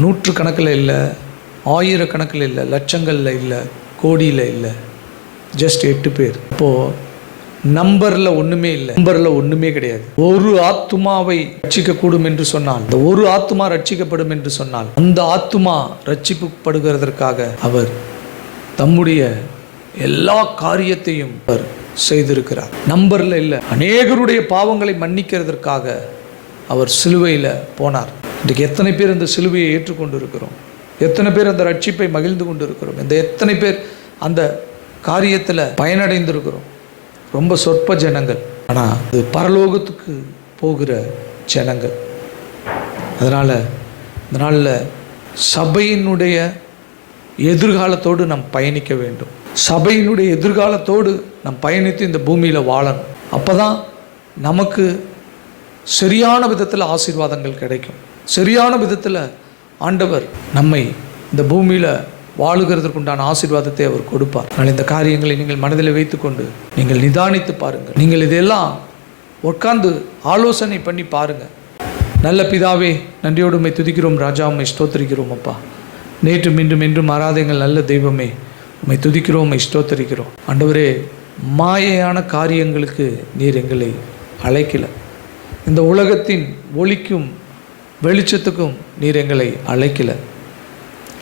100 கணக்கில் இல்லை, 1000 கணக்கில் இல்லை, லட்சங்களில் இல்லை, கோடியில் இல்லை, ஜஸ்ட் 8 பேர். இப்போது நம்பரில் ஒன்றுமே இல்லை, நம்பரில் ஒன்றுமே கிடையாது. ஒரு ஆத்துமாவை ரட்சிக்கக்கூடும் என்று சொன்னால், அந்த ஒரு ஆத்துமா ரட்சிக்கப்படும் என்று சொன்னால், அந்த ஆத்துமா ரட்சிக்கப்படுகிறதற்காக அவர் தம்முடைய எல்லா காரியத்தையும் அவர் செய்திருக்கிறார். நம்பரில் இல்லை. அநேகருடைய பாவங்களை மன்னிக்கிறதற்காக அவர் சிலுவையில் போனார். இன்றைக்கு எத்தனை பேர் அந்த சிலுவையை ஏற்றுக்கொண்டு இருக்கிறோம்? எத்தனை பேர் அந்த ரட்சிப்பை மகிழ்ந்து கொண்டு இருக்கிறோம்? இந்த எத்தனை பேர் அந்த காரியத்தில் பயனடைந்திருக்கிறோம்? ரொம்ப சொற்ப ஜனங்கள். ஆனால் அது பரலோகத்துக்கு போகிற ஜனங்கள். அதனால் இந்த நாளில் சபையினுடைய எதிர்காலத்தோடு நாம் பயணிக்க வேண்டும். சபையினுடைய எதிர்காலத்தோடு நாம் பயணித்து இந்த பூமியில் வாழணும். அப்போ தான் நமக்கு சரியான விதத்தில் ஆசீர்வாதங்கள் கிடைக்கும். சரியான விதத்தில் ஆண்டவர் நம்மை இந்த பூமியில் வாழுகிறதுக்குண்டான ஆசீர்வாதத்தை அவர் கொடுப்பார். ஆனால் இந்த காரியங்களை நீங்கள் மனதில் வைத்துக்கொண்டு நீங்கள் நிதானித்து பாருங்கள். நீங்கள் இதெல்லாம் உட்கார்ந்து ஆலோசனை பண்ணி பாருங்கள். நல்ல பிதாவே, நன்றியோடு உம்மை துதிக்கிறோம் ராஜா, உம்மை ஸ்தோத்தரிக்கிறோம் அப்பா. நேற்றும் இன்றும் என்றும் மாறாதெங்கள் நல்ல தெய்வமே, உம்மை துதிக்கிறோம், உம்மை ஸ்தோத்தரிக்கிறோம். ஆண்டவரே, மாயையான காரியங்களுக்கு நீர் எங்களை அழைக்கல. இந்த உலகத்தின் ஒளிக்கும் வெளிச்சத்துக்கும் நீர் எங்களை அழைக்கல.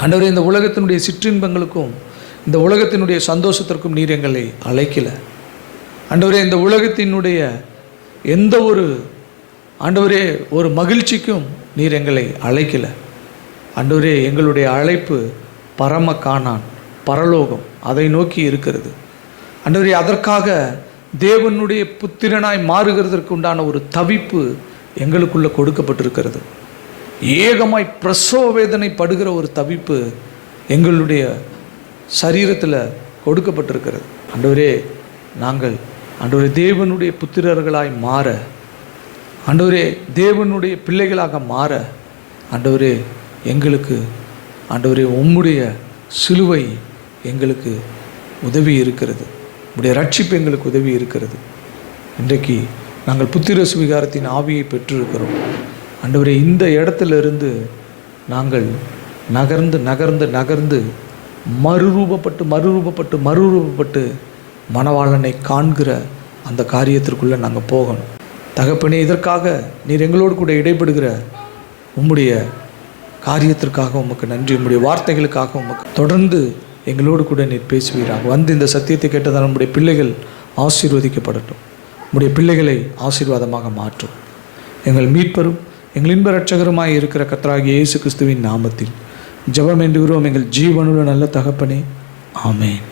ஆண்டவரே, இந்த உலகத்தினுடைய சிற்றின்பங்களுக்கும் இந்த உலகத்தினுடைய சந்தோஷத்திற்கும் நீர் எங்களை அழைக்கல. ஆண்டவரே, இந்த உலகத்தினுடைய எந்த ஒரு ஆண்டவரே ஒரு மகிழ்ச்சிக்கும் நீர் எங்களை அழைக்கல. ஆண்டவரே, எங்களுடைய அழைப்பு பரம கானான், பரலோகம், அதை நோக்கி இருக்கிறது. ஆண்டவரே, அதற்காக தேவனுடைய புத்திரனாய் மாறுகிறதற்கு உண்டான ஒரு தவிப்பு எங்களுக்குள்ளே கொடுக்கப்பட்டிருக்கிறது. ஏகமாய் பிரசவ வேதனை படுகிற ஒரு தவிப்பு எங்களுடைய சரீரத்தில் கொடுக்கப்பட்டிருக்கிறது. ஆண்டவரே, நாங்கள் ஆண்டவரே தேவனுடைய புத்திரர்களாய் மாற, ஆண்டவரே தேவனுடைய பிள்ளைகளாக மாற, ஆண்டவரே எங்களுக்கு ஆண்டவரே உம்முடைய சிலுவை எங்களுக்கு உதவி இருக்கிறது. உம்முடைய ரட்சிப்பு எங்களுக்கு உதவி இருக்கிறது. இன்றைக்கு நாங்கள் புத்திர சுவிகாரத்தின் ஆவியை பெற்றிருக்கிறோம். ஆண்டவரே, இந்த இடத்திலிருந்து நாங்கள் நகர்ந்து நகர்ந்து நகர்ந்து மறுரூபப்பட்டு மணவாளனை காண்கிற அந்த காரியத்திற்குள்ளே நாங்கள் போகணும். தகப்பனே, இதற்காக நீர் எங்களோடு கூட இடைப்படுகிற உம்முடைய காரியத்திற்காக உமக்கு நன்றி. உம்முடைய வார்த்தைகளுக்காக உமக்கு தொடர்ந்து எங்களோடு கூட நீர் பேசுவீராக. வந்து இந்த சத்தியத்தை கேட்டதால் நம்முடைய பிள்ளைகள் ஆசீர்வதிக்கப்படட்டும். உம்முடைய பிள்ளைகளை ஆசீர்வாதமாக மாற்றும். எங்கள் மீட்பரும் எங்கள் இன்ப இரட்சகருமாய் இருக்கிற கர்த்தராகிய இயேசு கிறிஸ்துவின் நாமத்தில் ஜெபம் வேண்டுகிறோம் எங்கள் ஜீவனுள்ள நல்ல தகப்பனே, ஆமென்.